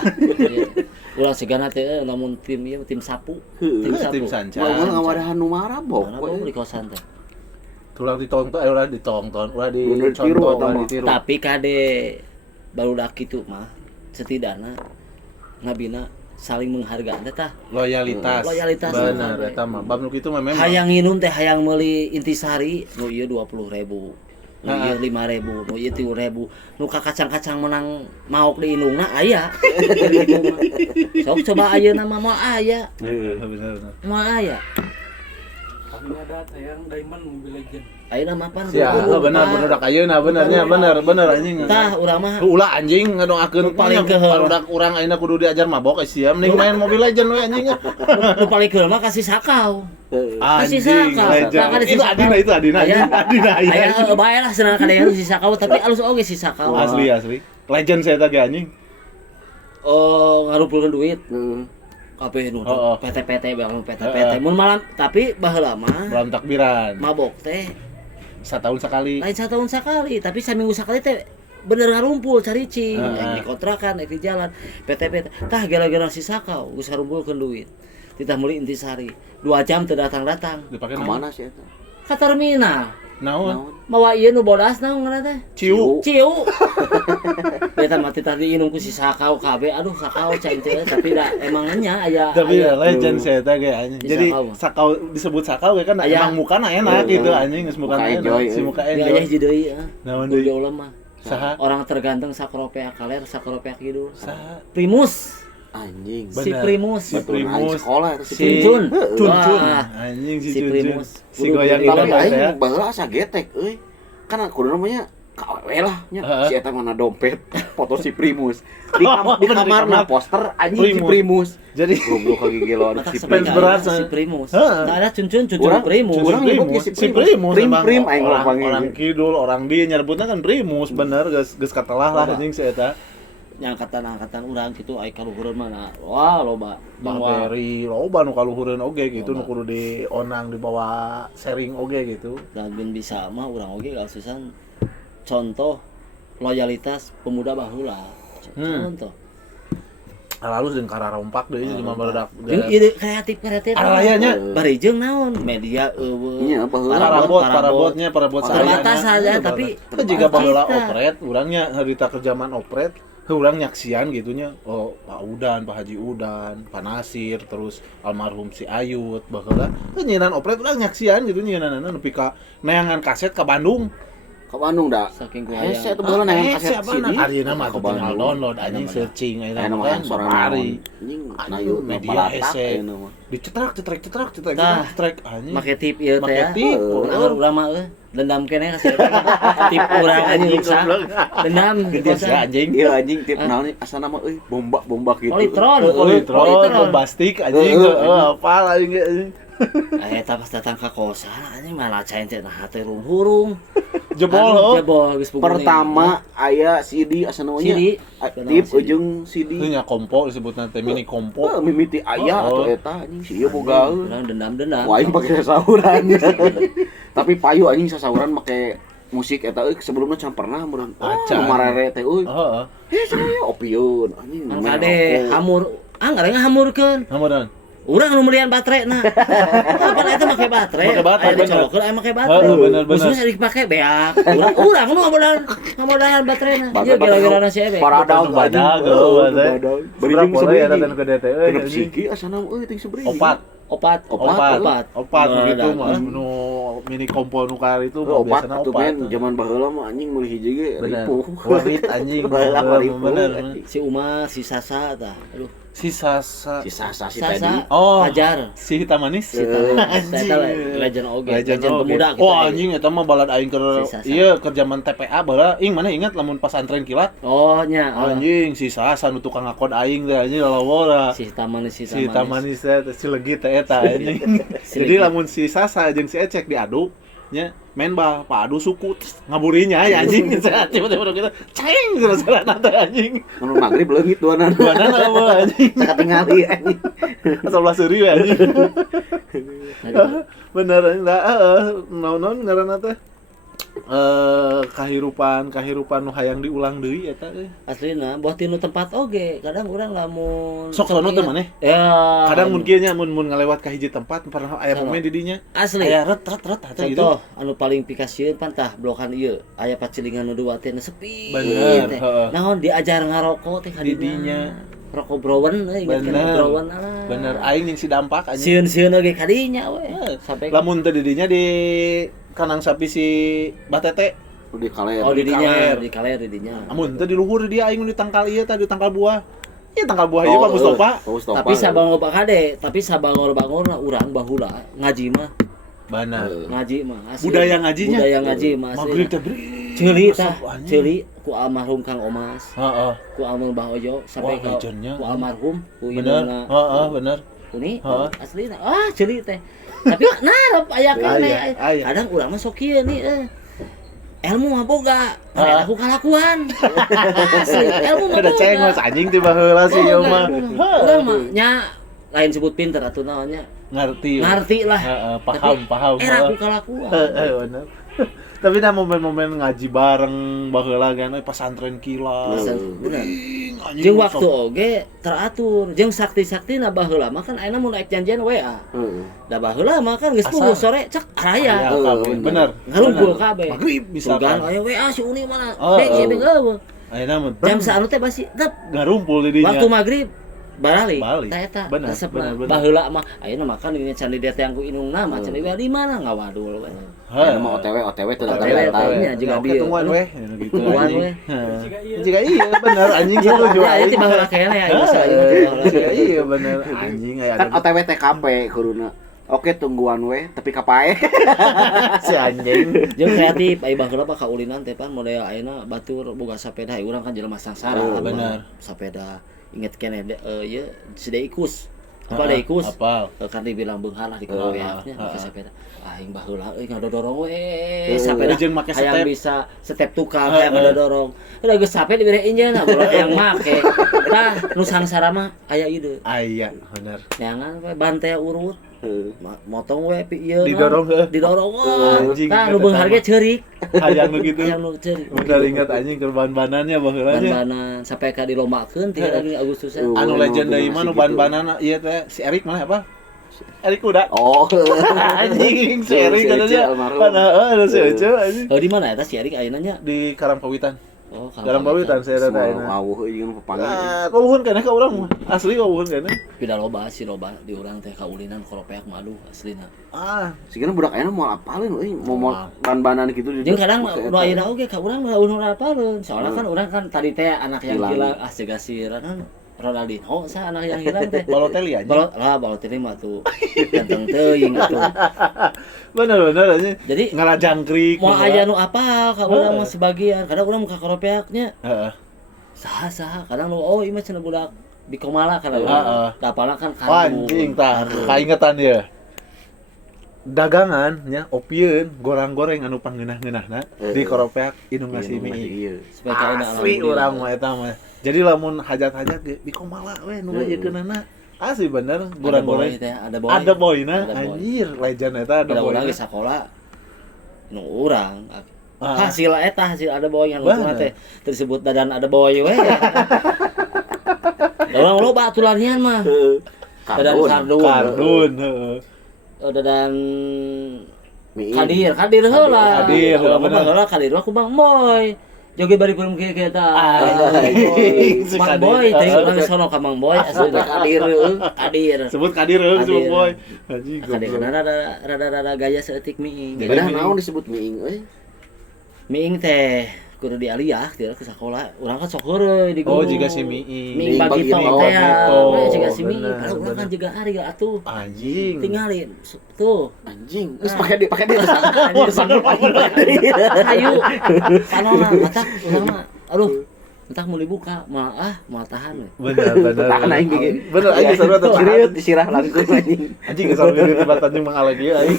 urang sigana teh lamun tim ieu tim sapu tim sanca urang ngawadahan nu marabok di kosan teh ulah ditonton ulah ditiru tapi kade barudak kitu mah setidakna ngabina saling menghargaan tah loyalitas benar eta mah bab nu kitu mah memang hayang nginum teh hayang meuli intisari nu ieu 20.000 nu ieu 5.000 nu ieu 3.000 nu kacang-kacang menang maok di indungna aya sok coba ayeuna mah moal aya bener moal aya kami ada tayang Diamond Mobile Legend ayeuna mah pan bener budak ayeuna bener anjing tah urang mah ulah anjing ngadongakeun paling budak urang ayeuna kudu diajar mabok sia mending main Mobile Legend we anjing nu paling keur mah kasih sakau anjing itu adina aya bae lah cenah kadang si sakau tapi alus oge si sakau asli legend saya teh anjing oh ngarumpulkeun duit kabeh nu PT-PT beang PT mun malam tapi baheula mah malam takbiran mabok teh setahun sekali lain setahun sekali tapi saminggu sekali teh bener ngarumpul caricing di kontrakan di jalan PT tah gara-gara si sakau geus ngarumpulkeun duit titah meuli intisari 2 jam teu datang dipake mana sih eta ka terminal naon mawa ieu nu bodas naon ngaranna teh ciu eta mah titah diinum ku si sakau kabeh aduh sakau can teh tapi da emang nya aya tapi legend saya teh ge anjing jadi sakau disebut sakau ge kan emang mukana enak gitu anjing geus mukana enak si muka enjoy aya hiji deui naon deui ulah mah saha orang terganteng sakropeak kaler sakropeak kidul saha Primus Anjing. Si Primus. Si Primus. Sekolah itu Si Cun. Cun. Wah. Anjing si Si Cun. Primus. Si goyang Tapi goyang aing ya. baheula asa getek euy. Kan aku namanya KWW lah nya. Si eta mana dompet, foto si Primus. Di kamarna poster anjing si Primus. Jadi Goblok kaki gelo Matak si Primus sampai berat, si Primus. Heeh. Nah, ada Cun Urang- Primus. urang nyebut Primus, si si Primus emang Prim aing orang, panggil. orang kidul, orang dia nyebutnya kan Primus, bener geus katelah lah anjing si eta. Yang angkatan urang kitu aya kaluhureun mana. Wah, loba. Bang Peri loba nu kaluhureun oge gitu nu kudu dionang dibawa sharing oge gitu. Dan bin bisa mah urang oge kasusan contoh loyalitas pemuda baheula. Contoh. Halus jeung kararompak deui cuma barudak. Jeung ide kreatif. Arayanya Barejeung naon media eueuh. Iya, baheula. Parabot Terbatas saja tapi kan jika baheula operet urangnya harita ke zaman operet urang nyaksian gitunya. Oh, Pak Udan, Pak Haji Udan, Pak Nasir, terus almarhum si Ayut baheula kan nyieunan operet urang nyaksian gitu nyieunan nepi ka neangan kaset ka Bandung. Ke Bandung dah. saking ku Hese hayang. tuh baheula nang kaset siapa sini. Arina mah tuh tinggal download anjing searching Aya ayeuna mah kan suara sabari. anjing Anjing, nayu media media hese. aya mah. Dicetak Tah. anjing. Make tip ieu teh ya. Make tip. Naon urang mah dendam kene ka si eta. Tip urang anjing sa. Dendam Gede sih anjing. Iya anjing tip naon asana mah euy bomba gitu. Politron. Politron, bombastik anjing. Apa aing ge. Eta pas datang ka kosan anjing malah cain teh nah teh hurung. Jebol. Jebol geus pukul. Pertama aya CD asana mah CD. tip ujung CD. Itu nya kompo disebutna teh mini kompo. Mimiti aya Oh. atuh eta anjing si ieu boga. Urang dendam. Wah aing pake sasahuran. Tapi payu anjing sasahuran make musik eta euy sebelumnya can pernah meureun. Acan. Marere teh euy. Heeh. Saya opieun anjing. Kan kade hamur. Ngareng hamurkeun. Hamuran. Urang nu melian baterai nah. Apa eta make baterai? Make baterai, Aya bener. dicolokeun aya make baterai. Bener. Khusus dipake beak. Urang nu ngamodahan baterai nah. Ieu gara-gara si ebek. Paradag Badag, Bering ya sebrigi. dan gede teh Kenep siki asana euy ting sebrigi. Opat begitu mah nu mini kompo nu kali itu Opat biasana atuh men zaman baheula mah anjing meuli hiji ge bener ripuh. wahid anjing Baheula mah ripuh. bener Si Umar, si Sasa tah. Aduh, si Sasa Si Sasa si tadi. Sasa. oh Fajar. si Hitam Manis Si Eta Anjing. legend oge, Legend legend oge. pemuda gitu. Oh anjing eta mah balad aing keur Si Sasa. ieu keur zaman TPA baheula ing mana ingat lamun pas antren kilat Oh nya. anjing si Sasa nu tukang ngakod aing teh anjing lawora Si Taman si Hitam Manis teh si legit teh eta anjing Si jadi legit. lamun si Sasa jeung si Ecek diadu nya main bal padu suku tss, ngaburinya ya anjing tiba-tiba kita ceng terus teh anjing Mun magrib leungit duanan. mana apa anjing Katingali anjing. sebelah seuri we anjing bener lah naon ngaranna teh kahirupan nu hayang diulang deui eta Aslina buat tinu tempat oge, kadang urang lamun sok sono teh maneh Ya. kadang mun kieu nya mun ngalewat ka hiji tempat pernah aya Sono. momen di dinya Asli. aya ret atuh gitu Contoh anu paling pikasieun pantah blokan ieu aya pacilingan nu dua teh sepi Bener, teh. heeh. Naon diajar ngarokok teh Di dinya. rokok browen inget kan Bener. browen alah. bener aing yang si dampak anjing Sieun-sieun oge kadinya we. Sampai lamun teh di dinya di kanang sapi si Batete Di kaler. oh di dinya, kaler. di kaler di dinya. amun teh di luhur dia aing di tangkal ieu teh di tangkal buah ieu tangkal buah ieu Pak Mustofa Tapi sabangor bakade, tapi sabangor-bangorna urang baheula ngaji mah. bener Ngaji mah asli. budaya ngajinya Budaya ngaji mah asli. maghrib teh beri Ceuli tah, anjing. ceuli ku almarhum Kang Omas, heeh ku almarhum Bah Ojo sampai Wah, ke legendnya. ku almarhum ku bener indungna heeh bener Uni Heeh. aslina. Ah, ceuli teh. Tapi narap aya kene. Aya. Kadang urang mah sok kieu nih ilmu mah boga, Ah. aku kalakuan. Asli, ilmu mah ada boga. cengos anjing ti baheula sih ieu mah Urang mah nya lain sebut pinter atuh naonnya. ngerti Ngarti lah. heeh paham Era aku heeh. kalakuan. Bener. Tapi dah momen-momen ngaji bareng baheula kan pesantren kilat. Bener. Anjing, Jeung waktu sok- oge teratur, jeung sakti-saktina baheula mah kan ayeuna mun naik janjian WA. Heeh. Da baheula mah kan geus Asal. puguh sore cek Aya araya. kabeh, bener. Ngarumpul kabeh. Maghrib Misalkan misalkan. aya WA si Uni mana? Oh, Bek oh. bek eueuh. Ayeuna mah Jam saanu teh basi dep. ngarumpul di dinya. Waktu maghrib Baralik, Balik. eta Bener, resepna. bener. Baheula mah ayeuna makan dengan candi dia teh yang ku inungna mah candi di mana ngawadul we. Aya mah OTW teu OTW datang. nya juga Oke, dia. tungguan weh gitu Tungguan anjing. weh. Jika iya bener anjing setuju Ya aya ti baheula kene ya ieu saya. Iya bener anjing aya Kan OTW TKP kuruna. Oke tungguan we tapi kapae. si anjing. Jeung kreatif aya baheula mah kaulinan teh pan model ayeuna batur boga sapeda urang kan jelema sangsara. Bener. Sapeda inget kene ieu si Deikus. Apa Deikus? Apal. Kan dibilang beunghar lah di keroyaknya pakai sepeda. Aing baheula euy ngadodorong we Sepeda sepeda jeung make hayang step. bisa step tukang hayang ngadodorong. Udah geus sape dibere injeunna boleh yang make. Tah nu sangsara mah aya ide. Aya bener. Neangan we bantai urut. Motong we pi ieu Didorong, didorong anjing, tah nu beunghar ge ceurik Hayang nu gitu. hayang nu ceurik Bener ingat anjing ban-banannya baheula nya. ban-banan sampai ka dilombakeun ti lagi Agustusan Anu legend deui mah nu ban-banana ieu teh si Erik mana apa? Erik Kuda. Oh. Anjing si Erik Si Ece katanya. almarhum. Kana ada si Ece anjing. di mana eta si Erik ayeuna nya Di Karangpawitan. oh Karangpawitan saya ada ayeuna. Wawuh euy jeung papanggil. Kauhun keneh ka urang mah. Asli kauhun keneh. pida loba si loba di urang teh kaulinan koropeak mah aduh aslina Sigana budak ayeuna moal apalin euy, moal ban-banan gitu. jeung kadang nu ayeuna oge ka urang mah urang apaleun soalna kan urang kan tadi teh anak yang hilang jaga siranan Ronaldinho sa anak yang hilang teh Balotelli anjing. Balotelli mah tuh ganteng teuing atuh Bener anjing. jadi Ngalajangkrik. mau aya nu apal ka urang mah sebagian kadang urang ka koropeaknya Heeh. saha kadang nu oh ieu mah cenah budak Bikomala kana Heeh. dapalna kan Anjing tah kaingetan dia. Dagangan nya opieun goreng-goreng anu pangeunah-ngeunahna di koropeak indung nasi mie. Iya. supaya ka enak Asli urang mah eta mah. Jadi lamun hajat-hajat ge Bikomala we nu ngajeunana. Asli bener goreng-goreng. ada boy Ada boyna Ada boy. anjir legend eta ada ada boy. urang ge sakola nu urang Ah. hasil eta hasil ada boy yang Bener. teh tersebut dadan ada boy we urang loba atulanian mah dadan kardun Kardun heeh. dadan Mie. kadir heula Kadir, heula, urang bener. heula kadir aku Bang Boy joget bari film kieu eta Si Mang Kadir. Boy teh urang geus sono ka Mang Boy asli Kadir. kadir Sebut Kadir heeh si Kadir. boy. Anjing kadir goblok. rada gaya seeutik miing Padahal naon disebut miing euy? miing teh kudu dialiyah teh ke sakola urang kan sok heureuy di Oh guru juga si Miing. miing bagi Bagi tong tong, teh Bagito. we juga si miing Bener, padahal urang kan bener. juga ari atuh Anjing. tinggalin tuh Anjing, geus pakai di ayo panona matak urang mah aduh entak mau dibuka malah tahan we Bener. Tahan aing bikin. Bener aja seru tuh. Siriut disirah langkung anjing. Anjing geus sampe di tempat Tanjung Mangalagi aing.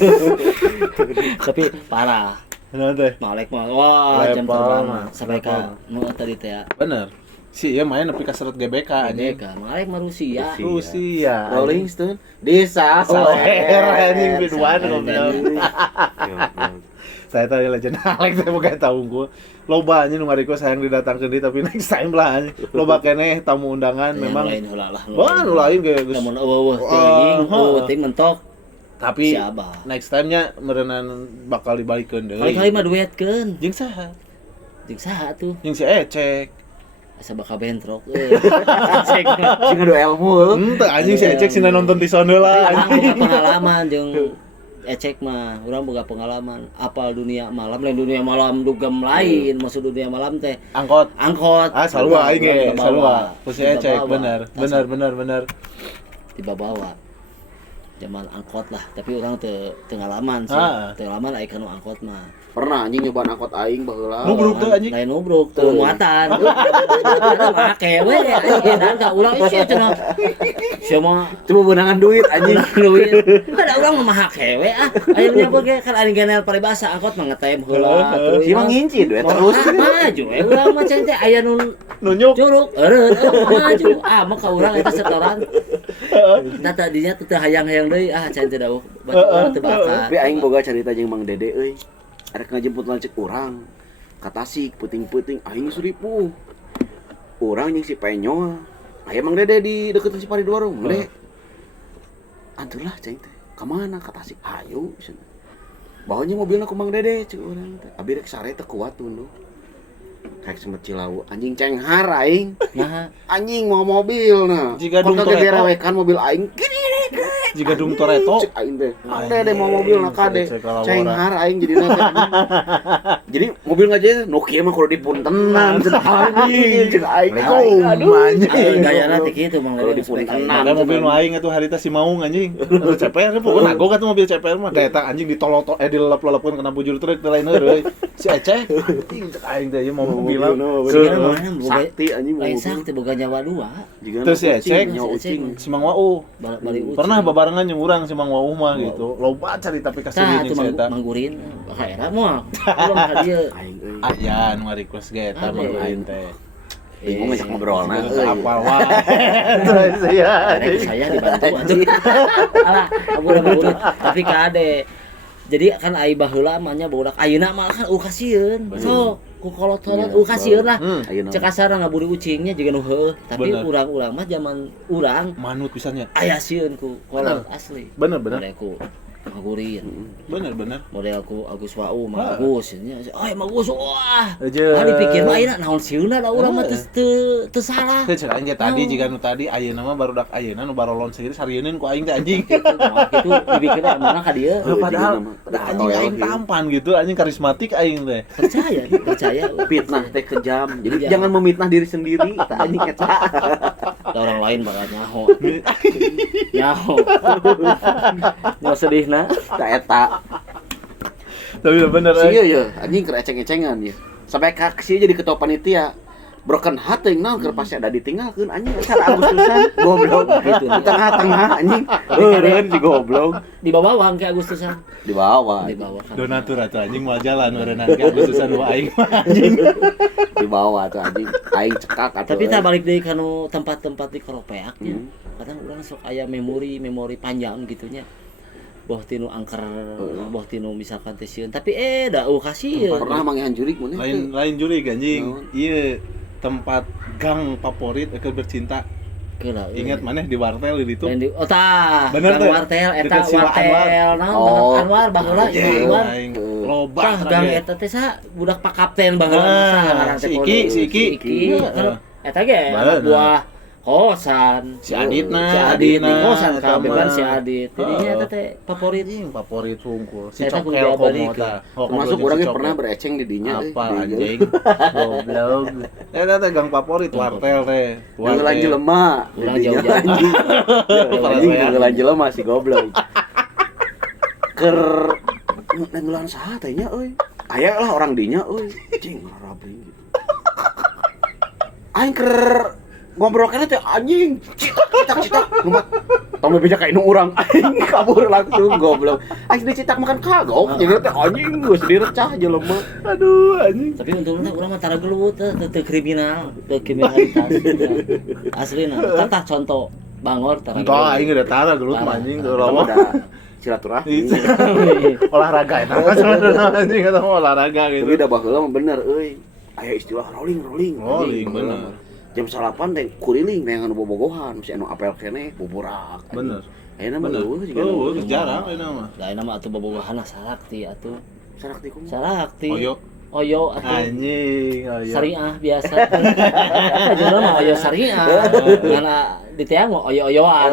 tapi parah Bener teh. Malek mah wah jam Level terbang mah. sampai ka nu tadi teh ya Bener. Si ieu main nepi ka seret GBK anjing. Amerika Malek mah Rusia Rusia. Rolling Stone desa Oh, anjing biduan Anjing. goblok. Saya tadi legend Alex saya bukan tahu gua. Loba anjing nu ngariko sayang didatangkeun deui tapi next time lah anjing. Loba keneh tamu undangan memang. lain heula lah Wah, nu lain ge geus. namun teuing teuing mentok Tapi si Abah next time-nya meureunana bakal dibalikeun deui. kali-kali mah duetkeun Jeung saha? jeung saha tuh Jeung si Ecek. asa bakal bentrok Sing adu ilmu. Henteu anjing si Ecek sina nonton ti sono lah urang anjing. boga pengalaman jeung Ecek mah urang boga pengalaman apal dunia malam lain dunia malam dugem lain maksud dunia malam teh Angkot. angkot Ah, sarua aing ge, Tiba sarua. bawa. Ku si Ecek Tiba bawa. bener. tiba bawa zaman angkot lah tapi orang teu ngalaman sih Ah. teu ngalaman aya kanu angkot mah Pernah anjing nyoba angkot aing baheula. Nubruk teu anjing. lain nubruk teu muatan ada make we anjing dan ka urang isi cenah sia mah Cuma benangan duit anjing. duit ada urang mah make we akhirnya bage kan ari genel paribasa angkot mah ngetem heula Si mah nginci duit terus. maju we urang mah cen teh aya nu Nunjuk. curug eureun maju mah ka urang eta setoran tadinya teu hayang-hayang deui cen teh dauh batu urang teu bakat Tapi aing boga carita jeung Mang Dede euy. Arek ngajemput lanceuk urang ka Tasik peuting-peuting aing suripu. Urang jeung si Penyol. Aya Mang Dede di deket si Pari Warung. Dede. Anturlah cai teh. Ka mana ka Tasik? Hayu cenah. Bawanya mobilna ku Mang Dede ceu urang teh. Abi rek sare teh kuat tuh. kayak sempat Cilawu anjing cenghar aing. Nah, Anjing mau mobil nah. Jika Kon Dung kagak Toretto. direwekan mobil aing. Jika Dung Toretto. Cek aing teh. Kade mau mobil na kade. Cek kalawara. Cenghar aing jadi nanti. Jadi mobil ngajak Nokia mah kudu dipuntenan cenah anjing. Cek aing. Aduh. gayana teh kitu Mang Kalau Lele dipuntenan. Ada mobil nu aing atuh harita si Maung anjing. Mobil CPR pokoknya nagok atuh mobil CPR mah daeta anjing ditolot dilelep-lelepkeun kena bujur truk teh lain heureui. Si Eceh anjing cek aing teh ieu mau mobil. Sakti anjing mau lain mobil. sakti boga nyawa dua. Terus si Ecek nyawa ucing. si Mang Wau. Bari ucing. Pernah babarengan jeung urang si Mang Wau mah gitu. Loba carita tapi kasih Tah jeung tuh si eta. manggurin kaera moal. Belum hadieu. Aing euy. Aya nu request ge eta mah aing teh. Bingung ngajak ngobrolna Geus euy. apal wae. Terus ya. Karek saya dibantu atuh. Alah, urut tapi kade. Jadi kan ai baheula mah nya budak ayeuna mah kan kasieun. So, ku kolot-kolot kasieun lah. Ayeuna. Cek kasar ngaburi ucingnya juga nu heueuh, tapi Bener. urang-urang mah zaman urang Manut pisannya. aya sieun ku kolot asli. Bener. Modelku ngagurin. Bener. Modelku Agus Wau mah Agus nya. Ai Agus wah. Aja. Ah dipikir mah ayeuna naon sieunna da urang mah teu salah. Teu cek aing ge tadi jika nu tadi ayeuna mah barudak ayeuna nu barolon seueur sarieun ku aing teh anjing. Kitu dipikir mana ka dieu. Padahal anjing aing tampan gitu, anjing karismatik aing teh. Percaya. Fitnah teh kejam. Jadi Iya. jangan memfitnah diri sendiri. Eta anjing eta. Da orang lain bakal nyaho. Nyaho. Mau sedihna. Eta eta. Tapi bener Sia aing. ya, anjing keur eceng-ecengan ya. Sampai ka sia jadi ketua panitia. Broken heart teuing naon keur pasti ada ditinggalkeun anjing acara Agustusan goblok gitu. Di tengah-tengah anjing. Eureun si goblok. Di bawah wang ke Agustusan. Di bawah. Di bawah kan. Donatur atuh anjing moal jalan meureunna ke Agustusan wa aing mah anjing. Di bawah tuh anjing. Aing cekak atuh. Tapi tak balik deui kanu tempat-tempat di Koropeaknya. Kadang urang sok aya memori panjang gitunya. Boh tinu angker, boh tinu misalkan teh sieun. Tapi da kasieun. Pernah mangihan jurig mun Lain juri anjing. Ieu tempat gang favorit keur bercinta. Keula. Ingat maneh di wartel di itu. Lain di tah. Bener Gang teh? wartel eta Deket Siwa wartel naon Oh. Anwar baheula ieu Anwar. Aing loba. Tah gang eta teh sa budak Pak Kapten baheula Ah, si Iki. Kan eta ge anak Bener. buah kosan. Si Aditna, Si Adit di kosan eta kabeh kan mah. si Adit. Jadinya eta teh favorit. Anjing favorit hungkul. Si Eta kudu Cokel diabadikan. komo tah. Oh, Termasuk kudu urang si ge pernah Cokel. bereceng di dinya Apa anjing? Goblok. Eta teh gang favorit wartel teh. Ngeulan jelema. Urang jauh-jauh. Anjing ngeulan jelema si goblok. Ker ngeulan saha teh nya euy. Aya lah orang dinya euy. Cing rabring gitu. Aing ker ngobrol kana teh anjing. Citak lumpat. Tong beja ka indung urang aing kabur langsung goblok. Aing dicitak makan kagok. Jadi teh anjing geus direcah jelema. Aduh anjing. Tapi untungnya urang mah tara gelut teu kriminal, teu kriminalitas. Aslina. Tah contoh Bangor tara. Entah aing udah tara gelut mah anjing teu Kamu rawa. ada silaturahmi. Olahraga eta mah sebenarnya anjing eta mah olahraga Tapi gitu. da baheula mah bener euy. Aya istilah rolling. Rolling, Anjing, bener. Jam 8 teh kuriling neangan bobogohan, masih anu apel keneh buburak. Bener. Ayeuna mah Bener. eueuh juga. Oh, geus jarang ayeuna mah. Lain mah atuh bobogohan sarakti atuh. Sarakti kumaha? Sarakti. Oyo. Oyo atuh. Anjing, ayo. Syariah biasa. Ajeuna mah oyo syariah. Karena di tiang mah oyo-oyoan.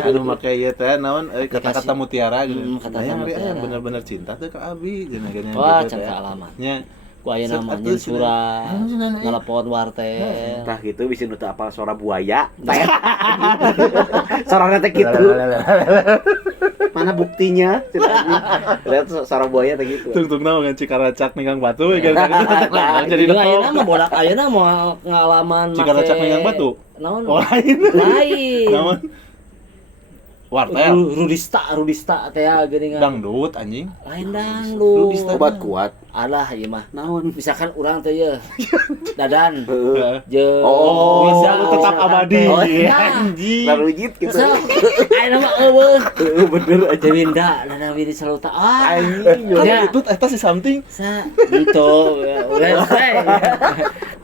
Anu make ieu teh naon kata-kata mutiara gitu. Kata-kata Aya mutiara. bener-bener cinta teh ka abi cenah geuning Wah, gitu teh. can alamat. Nya Ku aya nama Set atuh nyin surat, nelpon wartel. Tah gitu bisa nu teu apal suara buaya. Suarana teh kitu. Mana buktinya? Lihat suara buaya teh gitu. tung naon ngan Cikaracak ningang batu we kan. Jadi Jadi ayeuna detok. mah bodak ayeuna mah ngalaman Cikaracak ningang batu. Naon? Oh lain. Lain. Naon? Wartel. Rudista teh geuningan. Dangdut anjing. Lain dangdut. Rudista. Obat kuat. Alah ieu mah. Naon? Misalkan urang teh ye. Dadan. Heeh. Je. Oh, bisa tetap abadi. Oh, iya. Anjing. Larujit gitu. So, ayeuna mah eueuh. Bener aja. Jewinda, dada wiri saluta. Anjing. Ya. Itu eta si something. Sa gitu.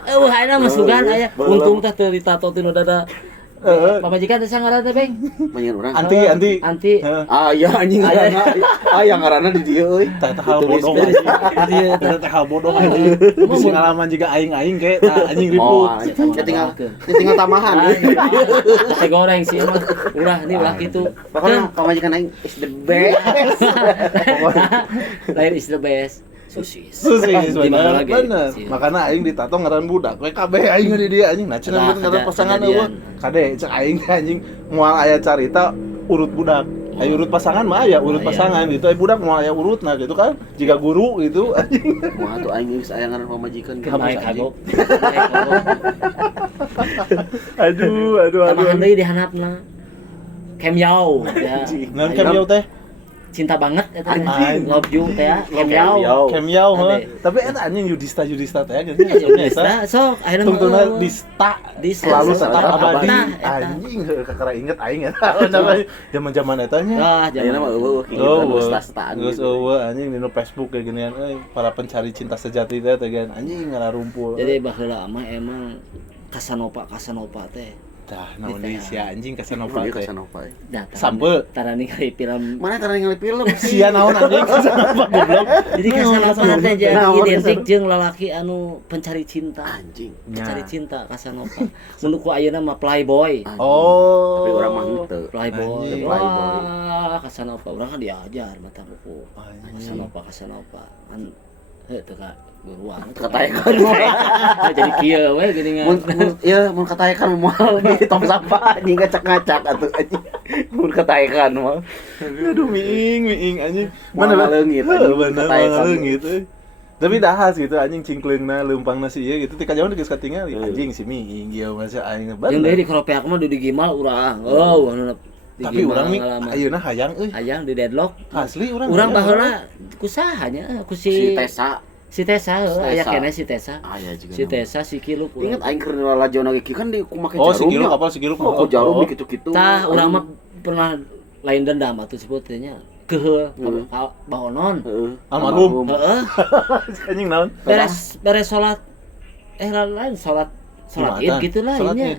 Eueuh ayeuna mah sugan aya. Untung teh teu ditato tinu dada Pamajikan teh sangaran teh Beng. Menyen urang. Anti. Ah iya anjing ngaranna. Ah yang ngaranna di dieu euy. Tah hal bodoh anjing. Tah hal bodoh anjing. Bisi ngalaman juga aing ge tah anjing ribut. Tinggal tamahan. Teh goreng sih mah. Ulah kitu. Pokoknya pamajikan aing is the best. Lain is the best. Susis bener. Makana aing ditato ngaran budak. We kabeh aing di dia anjing. Nah cenah ngaran pasangan eueuh. Kade cek aing teh anjing moal aya carita urut budak. Aya urut pasangan mah aya urut pasangan gitu. Aya budak moal aya urutna gitu kan. Jika guru gitu anjing. Moal tuh aing geus aya ngaran pamajikan Naik kagok. Aduh. Tamahan deui di handapna. Kem Yao ya. Ngan kem yau teh. Cinta banget eta Anjing. love you teh ya. Kem Yao. Kem yau Ade. Tapi eta anjing Yudhista teh gini. Nah, sok ayeuna Tungtungna Dista selalu tetap abadi. Anjing kakara inget aing eta. Zaman-zaman eta nya. Ah, Ayeuna mah eueuh Stastaan geus eueuh anjing dina Facebook kayak ginian para pencari cinta sejati teh kan anjing ngararumpul. jadi baheula mah emang Casanova teh. Tah naon deui sia anjing Casanova teh. Sampe tara ningali film. Mana tara ningali film? Sia naon anjing Casanova goblok. Jadi Casanova teh jadi identik jeung lalaki anu pencari cinta. Anjing. Pencari cinta Casanova. Mun ku ayeuna mah playboy. Oh. Tapi urang mah henteu. Playboy. Anjing. Wah, Casanova urang kan diajar mata buku. Casanova. Teu ka buruan. Kataekan Jadi kieu we geuningan. mun kataekan moal di tong sampah anjing ngacak-ngacak atuh anjing. Mun kataekan mah. Aduh miing anjing. Mana leungit anjing. Bener leungit. Tapi dahas gitu anjing cingkleungna leumpangna si ieu gitu tika jaman geus katingal anjing si miing ieu masa aing Jeung deui di kropeak mah di gimal urang. Oh, anu tapi urang mih ayeuna hayang euy. Hayang di deadlock. Asli urang. Urang baheula kusahanya ku Si Tessa. Si Tessa aya keneh si Tessa. Aya juga. Si Tessa si Kiluk. Ingat aing keur lalajona ge kan di ku make jarum. Oh, si Kiluk apa si Kiluk? Oh, jarum kitu-kitu. Tah urang mah pernah lain dendam atuh sebutnya. Keheul baonon. Heeh. Almarhum. Heeh. Anjing naon? Beres salat lain salat Id gitu lah nya.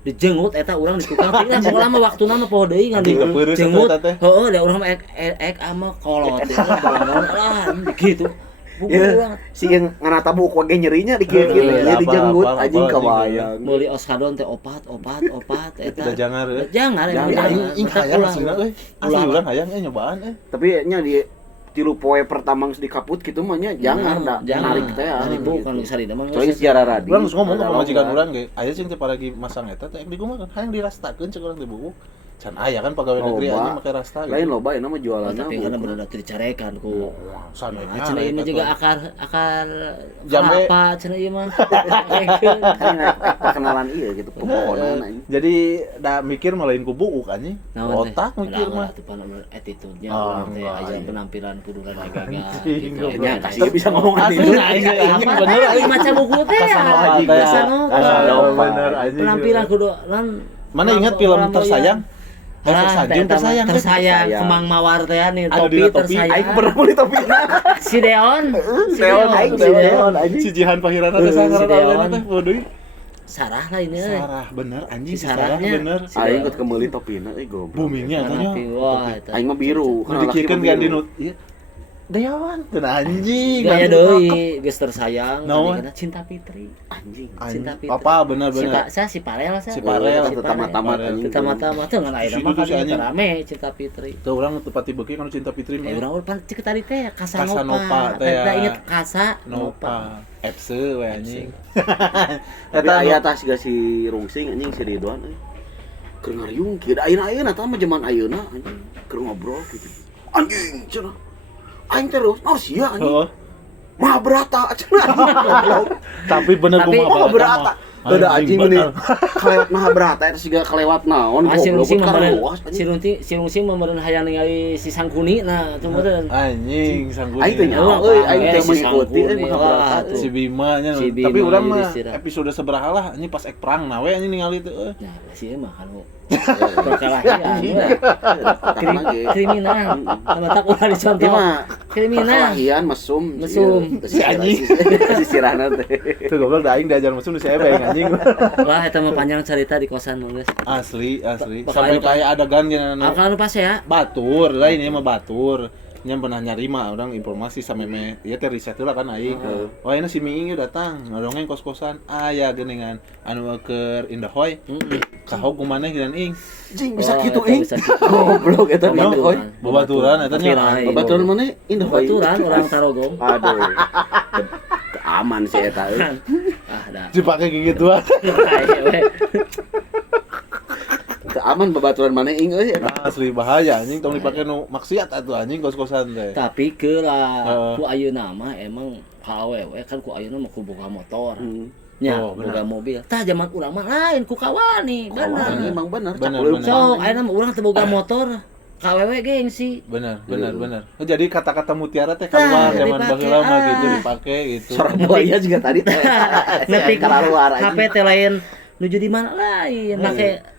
Dijenggut eta urang di tukang tinggal pokokna mah waktuna mah poho deui ngan dijenggut. Heeh, da urang mah ek ama kolot lah gitu. Ya, si yang nganata buku wage nyerinya dikira-kira ya dijenggut anjing kabayang. Meuli oskadon teh opat eta. Tidak jangar euy. Jangar Aing hayang aslinya euy. Asli urang hayang nyobaan Tapi nya di tilu poe pertama geus dikaput kitu mah nya jangar da narik teh. Bukan salina mah. Soalnya sejarah radio. Urang geus ngomong ka pamajikan urang ge, aya cing teh paragi masang eta teh digumakeun hayang dirastakeun cek urang teh buku. Can aya kan pegawai negeri anjing make rasta gitu. Lain loba ieu mah jualanna. Tapi kana bener dicarekan ku. Sananya. Cenah ieu mah juga akar jambe apa cenah ieu mah. Perkenalan ieu gitu pepohonan anjing. Jadi da mikir mah lain ku buuk anjing. Otak mikir mah. Atuh pan attitude-nya urang teh aya penampilan kudu rada gagah. Nya kasih bisa ngomong Asli aing bener aing maca buku teh. Bener anjing. Penampilan kudu lan mana ingat film tersayang? Tersayang Kemang Mawar teh nih topi tersayang. Aing pernah beli topi. Si Deon anjing. Si Jihan Pahirana teh sangaran teh waduh. Sarah lah ini. Sarah bener anjing si Sarah bener. Aing ikut kemeuli topina goblok. Boomingnya katanya. Wah, Aing mah biru. Kan dikikeun kan di ieu. Dewan, cenah anjing. Gaya deui geus tersayang kana Cinta Fitri. Anjing. Cinta Fitri. Apa bener. Si Parel Si Parel tamat-tamat anjing. Tamat-tamat teh ngan aya mah rame Cinta Fitri. Tuh urang tepati beuki kana Cinta Fitri mah. Urang pan cek tadi teh Casanova teh. Teh inget Casanova. FC we anjing. Eta aya tah siga si Rungsing anjing si Ridwan euy. Keur ngariung kieu ayeuna tah mah zaman ayeuna anjing keur ngobrol gitu. Anjing cenah. Aing terus, sia anjing. Mahabharata cenah goblok. Tapi bener ku Mahabharata. Beda anjing bener. Kalewat Mahabharata eta siga kalewat naon goblok karuas anjing. Si Rungsing meureun hayang ningali si Sangkuni nah teu meureun. Anjing Sangkuni. Aing teh nyawa euy aing teh mengikuti Mahabharata. Si Bima nya. Tapi urang mah episode sabaraha lah anjing pas ek perang na we anjing ningali teh. Nah, si mah kan perkelahian kriminal sama tak ulah dicontoh kriminal perkelahian mesum si anjing sisirahna teh tuh goblok da aing diajar mesum si ebeng anjing lah eta mah panjang cerita di kosan geus asli sampai kayak adegan gini akan pas ya batur lah ini mah batur nya pernah nyarima orang informasi sampai ya teh riset lah kan aing oh ini si Miing datang ngadongeng kos-kosan aya geuningan anu keur Indahoy kahog kumaneh geunan ing jing bisa kitu ing goblok eta Indahoy babaturan eta nya babaturan mana Indahoy babaturan orang Tarogong aduh aman sih eta dah dipake gigituan aman babaturan mana ing euy asli bahaya anjing tong dipake nu maksiat atuh anjing kos-kosan teh tapi keula ku ayeuna mah emang ka awewe kan ku ayeuna mah ku boga motor nya boga mobil tah zaman urang mah lain ku kawani bener emang bener so ayeuna mah urang teu boga motor ka awewe gengsi bener oh, jadi kata-kata mutiara teh keluar zaman baheula mah gitu dipake gitu sorang buaya juga tadi teh ngetik keluar HP teh lain nuju di mana lain make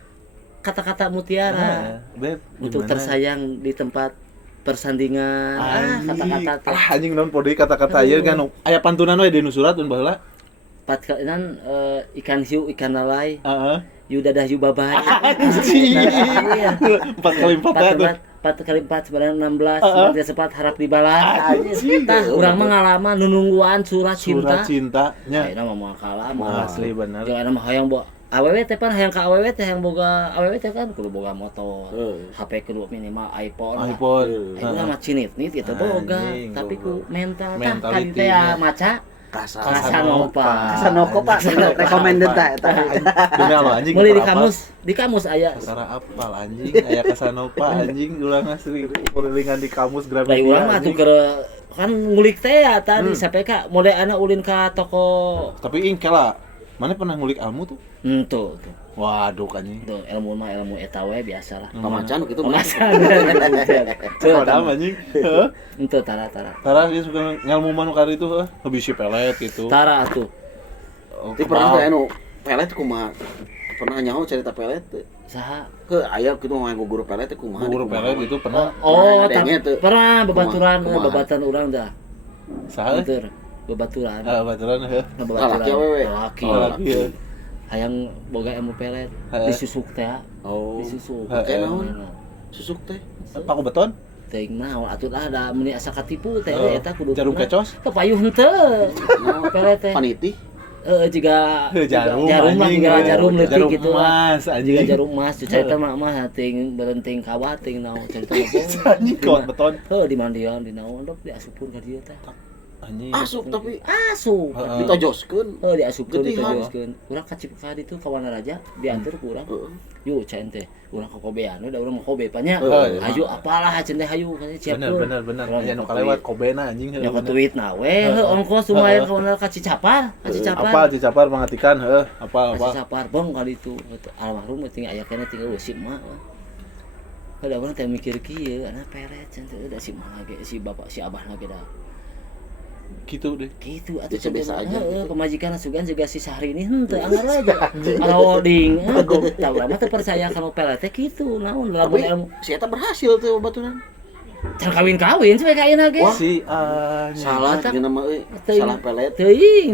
kata-kata mutiara untuk tersayang di tempat persandingan kata-kata anjing naon podi kata-kata ieu kan aya pantunan we di nu surat mun baheula patkeun ikan hiu ikan lalai yu dadah yu babay anjing 4 kali 4 sebenarnya 16 sebenarnya sempat harap dibalas tah urang mah ngalaman nunungguan surat cinta nya ayeuna mah moal kalah asli bener jeung ayeuna mah hayang awewe teh pan hayang ka awewe teh hayang boga awewe teh kan kudu boga motor HP kudu minimal iPhone ayeuna mah cinit-nit gitu boga tapi ku mental tah kali teh maca Kasanova recommended ta eta demi Allah anjing mulai di kamus aya kasara apal anjing aya Kasanova anjing ulang asli kulilingan di kamus Gramedia lain urang mah atuh keur kan ngulik teh ya tadi sampai ka model anak ulin ka toko tapi ing kela mana pernah ngulik ilmu tuh tuh waduh anjing tuh ilmu mah ilmu eta we biasa lah pamacan kitu pamacan padahal anjing henteu tara dia suka ngelmu manu kari itu bisi pelet gitu tara atuh ti pernah anu pelet kumaha pernah nyaho cerita pelet saha ke aya kitu mah guru pelet kumaha guru pelet itu pernah pernah babaturan urang dah saha babaturan laki hayang boga ilmu pelet disusuk teh disusuk naon susuk teh paku beton teuing naon atuh ada meni asa katipu teh eta kudu jarum kecos kepayuh henteu pelet teh paniti jiga jarum lah jiga jarum leutik gitu emas jiga jarum emas cerita mah teuing berenting kawat teuing naon cerita mah anjing kawat beton di mandian di naon dok diasupkeun ka dieu teh anjing asup tapi ditojoskeun ditojoskeun urang kacip ka ditu ka Wanaraja diantar ku urang yuk cain teh urang kokobean da urang mah kobe panya hayu apalah cen teh hayu siapkeun bener aya nu kalewat kobena anjing nya duitna we ongkos lumayan ka Wanaraja ka Cicapar apa Cicapar mangatikan apa Cicapar bong ka ditu almarhum ting aya keneh tinggal usip mah kada urang teh mikir kieu ana peret cen teh da si mah ge si bapak si abah na ge da gitu deh gitu atuh biasa aja pemajikan sugan juga si Sahri ini henteu anggar aja loading tahu lama teu percaya kalau pelet teh kitu naon lamun ilmu si eta berhasil tuh baturan can kawin sampai ka ayeuna ge si salah geuna mah euy salah pelet teuing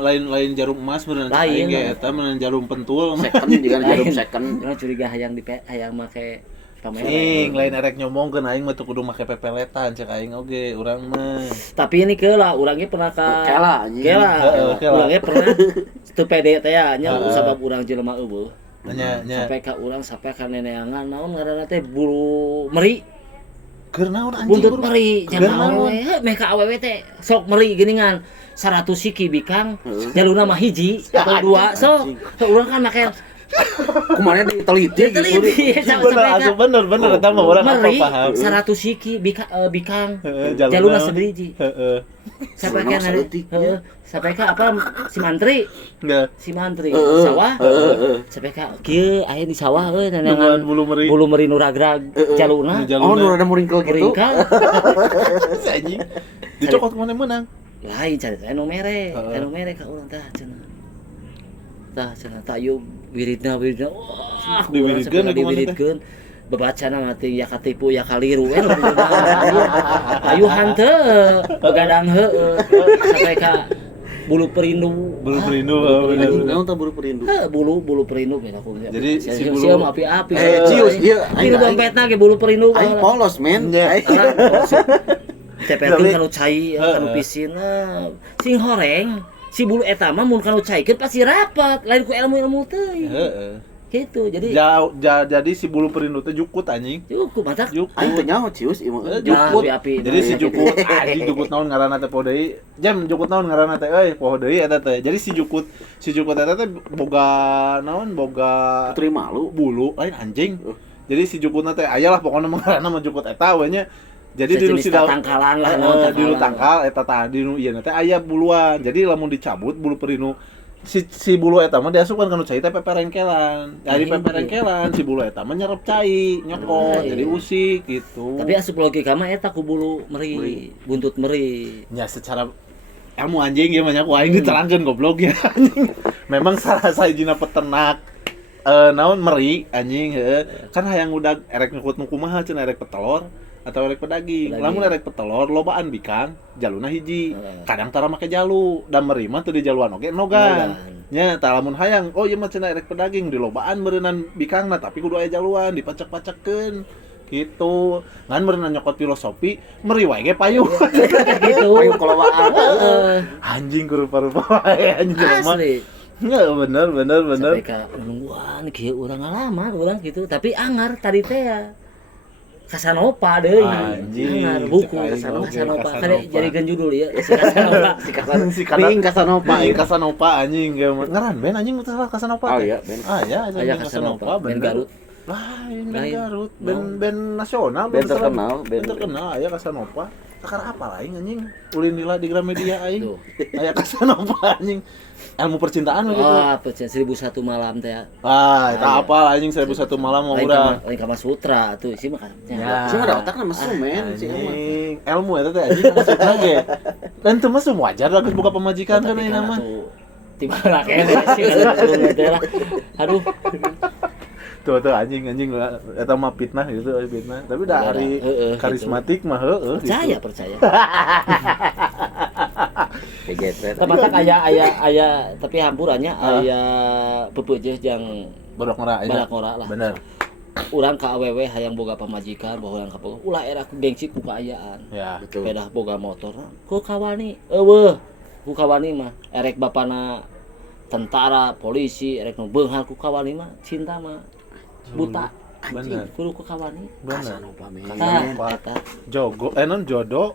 lain jarum emas beneran lain ge eta meureun jarum pentul second juga jarum second urang curiga hayang make lain erek nyomongkeun aing mah teu kudu make pepeletan cek aing oge urang mah. Tapi ini keula urang ge pernah ka kela. Urang ge pernah teu pede teh nya sabab urang jelema eueuh. Nya Sampai ka urang sampai ka neneangan naon ngaranna teh bulu meri. Keur naon anjing? Buntut meri jangan we meh ka awewe teh sok meri geuningan 100 siki bikang jaluna mah hiji atau dua sok urang kan make kumaha diteliti bener eta mah urang apa paham 100 siki bikang jaluna sabiji sampai ka apa si mantri sawah sampai ka kieu aya di sawah euy nanangan bulu meri nu ragrag jaluna nu rada muringkel gitu anjing dicokot mana menang lain carita anu mere ka urang tah cenah tah cenah tayub wiridna wah Diwiridkeun diwiridkeun bebacana mati ya katipu ya kaliru ayu hanteu begadang heueuh sampai ka bulu perindu bener. Naon tah bulu perindu? bulu perindu beda aku. Jadi si bulu- sieu api-api. Cius ieu Ini dompetna ge bulu perindu. Aing polos men. Cepetin kanu cai kanu pisin sing horeng si bulu eta mah mun kanu caikeun pasti rapat lain ku ilmu teuing. Heeh. Gitu. Jadi jadi si bulu perindu teh jukut anjing. cukup matak. Aing teh nyaho cius ieu mah. Jukut. Api-api. Jadi si jukut anjing jukut naon ngaranna teh poho deui. Jam jukut naon ngaranna teh euy poho deui eta teh. Jadi si jukut eta teh boga naon boga Putri malu. bulu lain anjing. Jadi si jukutna teh aya lah pokona mah ngaranna mah jukut eta we nya. Jadi di nu si tangkalan lah di nu tangkal eta tah di nu ieu teh aya buluan. Jadi lamun dicabut bulu perindu si bulu eta mah diasupkeun kana cai teh peperengkelan. Dari peperengkelan si bulu eta mah nyerep cai, nyokot, jadi usik gitu. Tapi asup logika mah eta ku bulu meri, buntut meri. Ya secara ilmu anjing ya banyak aing diterangkeun goblok ya anjing. Memang salah sahijina peternak naon meri anjing heuh. Kan hayang udag erek nyukut nu kumaha cenah erek petelor atau erek pedaging. Lamun erek petelor lobaan bikang, jaluna hiji. Kadang tara make jalu, da meri mah teu di jaluan oge nogan. Nya tah lamun hayang, oh ieu mah cenah erek pedaging di lobaan meureunan bikangna tapi kudu aya jaluan dipacek-pacekkeun. Gitu. Ngan meureunan nyokot filosofi, meri wae ge payung. Gitu. Payung kolowaan. Anjing rupa-rupa wae anjing jelema. Asli. Ya bener. Sampai ka nungguan kieu urang ngalaman urang gitu, tapi angar tadi teh ya. Kasanopa deui. Anjing. Angar buku Kasanopa. Kade jadikeun judul ieu si Kasanopa. Si Bing Kasanopa. Kasanopa anjing ngaran band anjing salah Kasanopa. Oh iya, band. Ya, Aya Kasanopa band Garut. Lain band Lain. Garut, band nasional, Band terkenal, band terkenal aya Kasanopa. Sakar apa lain anjing? Ulin lila di Gramedia aing. Tuh. Aya Kasanopa anjing. Ilmu percintaan gitu. Wah, percaya 1001 malam teh. Eta apa anjing 1001 malam mah urang. Lain Kama Sutra tuh sih mah kan. Ya. Cuma ada otakna mesum men si emang. Anjing, ilmu eta teh anjing maksudna ge. Dan teu mesum wajar lah geus boga pamajikan kan ieu mah. Tiba-tiba kene sih. Aduh. Tuh anjing eta mah fitnah gitu fitnah. Tapi da hari karismatik mah heueuh gitu. Percaya. Begetret. Tematak aya tapi hampurannya aya pepeujeuh jang Badak ngora lah. Bener. Urang ka awewe hayang boga pamajikan, bawa urang ka boga. Ulah era gengsi ku kaayaan. Ya. Betul. Pedah boga motor. Ku kawani, eueuh. Ku kawani mah erek bapana tentara, polisi, erek nu beunghar ku kawani mah cinta mah buta. Bener. Kudu ku kawani. Bener. Tah, eta. Jogo non jodoh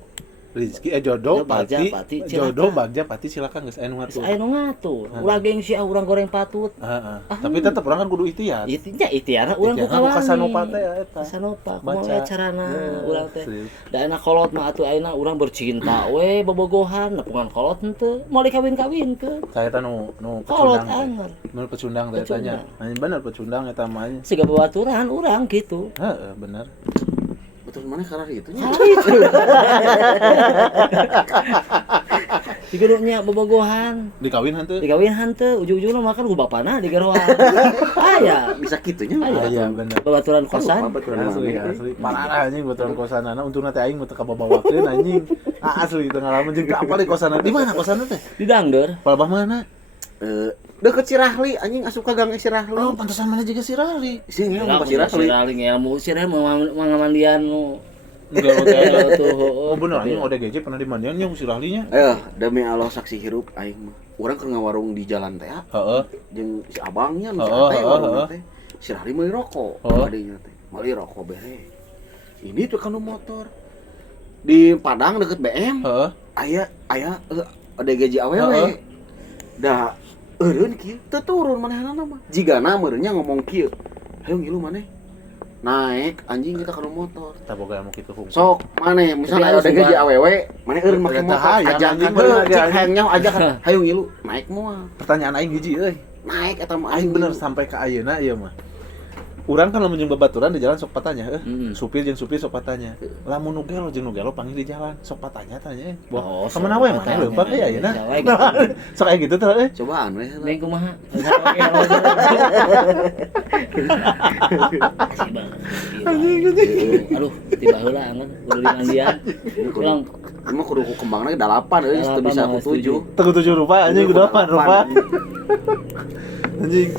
Rizki jodoh pati jodoh bagja pati silakan geus aya nu Geus ngatur. aya nu ngatur. Ulah gengsi urang goreng patut. Heeh. Tapi tetep urang kan kudu ikhtiar. Itiara urang ku Ikhtiarna kawani. Kasanopa teh eta. Kasanopa, Baca. kumaha carana urang teh. Asli. Da enak kolot mah atuh ayeuna urang bercinta we bobogohan, nepungan kolot henteu, mau dikawin-kawinkeun. Saya teh nu Kolot pecundang. anger. Nu pecundang teh tanya. Anjing bener pecundang eta mah. Siga babaturan urang gitu. Heeh, bener. Betul mana karar itu nya. Siga nya bobogohan, Dikawin henteu? dikawin henteu, ujung-ujungna makan ku bapana di garoan. Aya Bisa kitunya. Iya bener. babaturan kosan. Asli parah anjing botoran kosanana untungna teh aing teu kabawakeun anjing. Asli teu ngalaman jeung teu apal di kosanana. Di mana kosanana teh? Di Dangder. Palebah mana? Deket si Rahli anjing asup ka gang si Rahli. Oh, pantesan mana juga si Rali. Sing Ya, ngomong si Rahli. Siraling ilmu sirah mangamandian nu. Enggak Tuh, Oh bener anjing ODGJ pernah dimandian nya si Rahlinya. Demi Allah saksi hirup aing mah. Urang keur ngawarung di jalan teh Heeh. jeung si abangnya nu Heeh, teh heeh, warung heeh. teh. Si Rahli meuli rokok. Heeh. Adenya teh. Meuli rokok bere. Ini tuh kan motor. Di Padang deket BM. Heeh. Aya ODGJ awewe. Da eureun kieu teu turun manehna mah. Jigana meureunnya ngomong kieu. Hayu ngilu maneh. Naik anjing kita kana motor. Kita boga ilmu kitu fungsi. Sok maneh misalnya Tapi ada gaji awewe, maneh eureun make Ternyata motor hayang, ajakan anjing, heuh bener, cik anjing. hayang nyaho ajakan. Hayu ngilu, naik moal. Pertanyaan aing hiji euy. Naik eta mah Aing bener sampai ka ayeuna ieu mah. urang kan lamun jeung babaturan di jalan sok patanya Mm-mm. supir jeung supir sok patanya lamun nu gelo jeung nu gelo panggil di jalan sok patanya tanya Oh, ka mana we sok mana patanya. leumpang aya ayeuna Jawa gitu. sok aya gitu teh Cobaan we. Neng kumaha? Aduh, tiba heula angan kudu di mandian. Pulang Emang kudu ku kembangna 8 euy, teu bisa ku 7. teu 7 rupa anjing udah 8 rupa anjing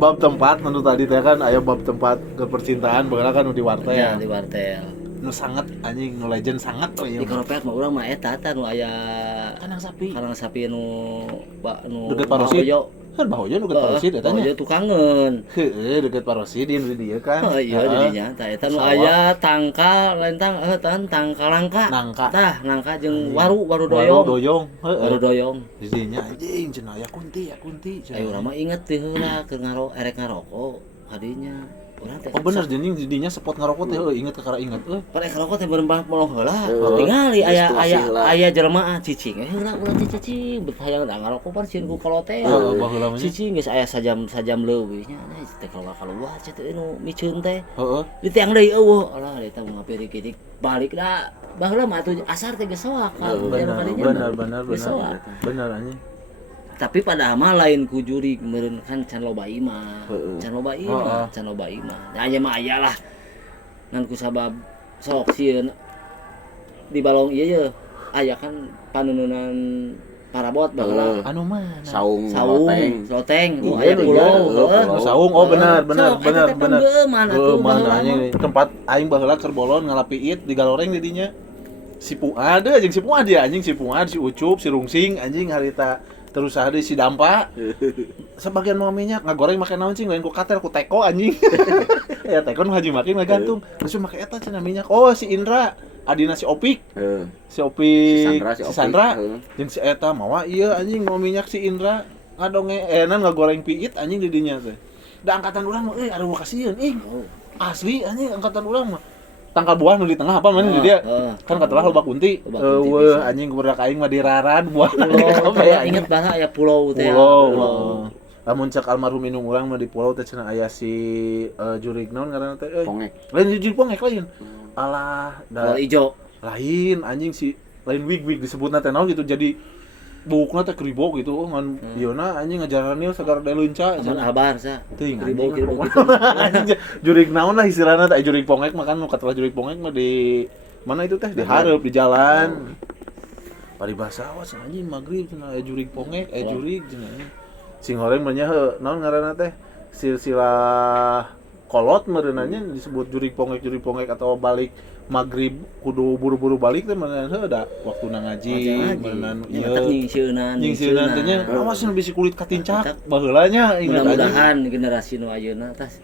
bab tempat menurut tadi teh kan aya bab tempat ke percintaan bageuna kan nu di wartel ya di wartel. nu sangat anjing nu legend sangat we Di Karopet mah urang mah eta nu aya kanang sapi kanang sapi nu Deket Parosid. Bahoyo. kan bahoyo nu keur parosid eta nya Bahoyo tukangeun. heueuh deket parosid di dieu kan Oh iya di dinya tah eta nu Sawah. aya tangka lain tangka langka. Nangka. Tah nangka jeung waru Baru doyong. doyong Waru doyong. di dinya anjing cenah aya kunti Ayo urang mah inget teh heula keur erek ngarokok kadinya. Urang teh. oh bener jeung di dinya spot ngarokok teh inget kakara inget Pan ek ngarokok teh beureum molong heula. Heuh. Tingali aya Situasi heula. aya jelema cicing. Heula urang teh cicing betayang da ngarokok pan sieun ku kolote. Heeh, baheula mah nya. Cicing geus aya sajam leuwih nya. Nah teh keluar cenah teh nu miceun teh. heeh Di tiang deui eueuh. Alah eta mah ngapirik-pirik balik da baheula mah atuh asar teh geus soak kan. bener anjing Tapi pada mah lain ku juri meureun kan can loba imah. Heeh. Can loba Heeh. imah, can loba imah. Da aya mah aya lah. Ngan ku sabab sok sieun di balong ieu ye aya kan panununan parabot baheula. anu mana Saung Saung, loteng. loteng, nu Iya, aya iya, pulau, iya, heuh. pulau. saung oh benar Sok, eta teh penggeuman atuh baheula anjing mah. tempat aing baheula keur bolon ngalapiit di galoreng di dinya si Puad anjing si Puad dia anjing si Puad si Ucup si Rungsing anjing harita terus ada si Dampa sebagian mau minyak ngagoreng make naon cing lain ku katel ku teko anjing ya teko nu haji makin ngagantung terus make eta cenah minyak oh si Indra adina si Opik Heeh. si Opik Si si Opik. Sandra Heeh. jeung si eta mawa ieu anjing mau minyak si Indra ngadonge ngagoreng piit anjing di dinya teh da angkatan urang mah aduh kasieun asli anjing angkatan urang mah tangkal buah nu di tengah apa mana di dia kan katalah loba kunti Loba kunti weuh bisa. anjing budak aing mah diraran buah Pulau teh inget baheula aya pulau teh. pulau lamun cek almarhum indung urang mah di pulau teh cenah aya si jurig naon ngaranna teh Pongek. lain jurig pongek lain alah Pulau da ijo. lain anjing si lain wig disebutna teh naon gitu jadi bukna teh kribo gitu ngan ieuna anjing ngajaranil sagar da leunca Aman albar sa. teuing Kribo anjing. gitu. Anjing, jurig naon lah istilahna teh jurig pongek mah kan nu katalah jurig pongek mah di mana itu teh di hareup di jalan paribasa awas anjing magrib cenah aya jurig pongek jurig cenah sing horeng mah nya heuh naon ngaranna teh silsilah kolot meureunna nya disebut jurig pongek atau balik magrib kudu buru-buru balik teh meureunna heuh da waktuna ngaji meureunna Nyetak nyingsieunan. nyingsieunan teh nya awas nu bisi kulit katincak baheula nya ingat aja Mudah-mudahan generasi nu ayeuna tas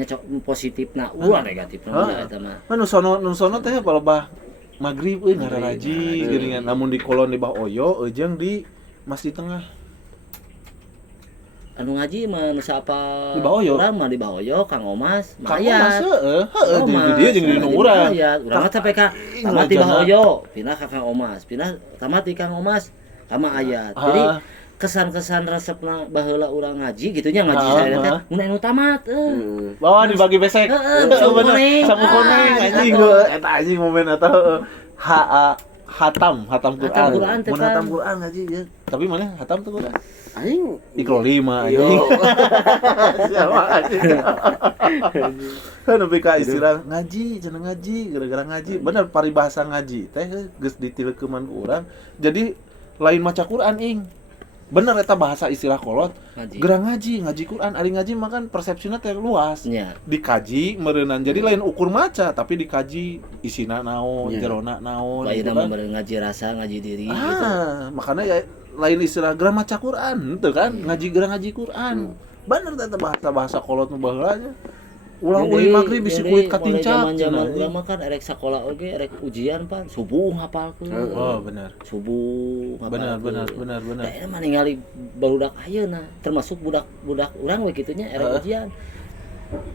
nya positifna ulah negatifna ulah eta mah. nu sono teh palebah magrib euy ngararaji geuningan namun di kolon di Bah Oyo jeung di Masjid Tengah Anu ngaji mah nu sapa Di Bahoyo. urang mah di Bahoyo Kang Omas Kang mayat. Omas heueuh di dieu jeung di nu urang Urang mah sampai ka tamat di Bahoyo, pindah ka Kang Omas, pindah tamat di Kang Omas sama ayat. Jadi kesan-kesan resepna baheula urang ngaji gitunya ngaji saya teh mun anu tamat bawa dibagi besek sabu koneng. sabu koneng anjing eta anjing momen eta hatam Quran Quran teh, mun Pan. hatam Quran ngaji ya tapi mana hatam tuh Quran Aing Iqra 5 anjing Yo. siapa anjing kan nepi ka istilah ngaji cenah ngaji gara-gara ngaji bener paribahasa ngaji teh geus ditileukeun ku urang jadi lain maca Quran ing bener eta bahasa istilah kolot Ngaji. gerang ngaji Quran ari ngaji mah kan persepsina teh luas Nya. dikaji meureunan jadi lain ukur maca tapi dikaji isina naon jerona naon Lain gitu mah kan ngaji rasa, ngaji diri gitu. makanya ya lain istilah gerang maca Quran henteu kan gerang ngaji Quran bener eta bahasa kolot nu baheula nya ulah-uli magrib bisi kulit katincak zaman urang mah kan erek sakola oge erek ujian pan subuh hafalkeun oh bener subuh bener da eta mah ningali barudak ayeuna termasuk budak urang we kitu nya erek ujian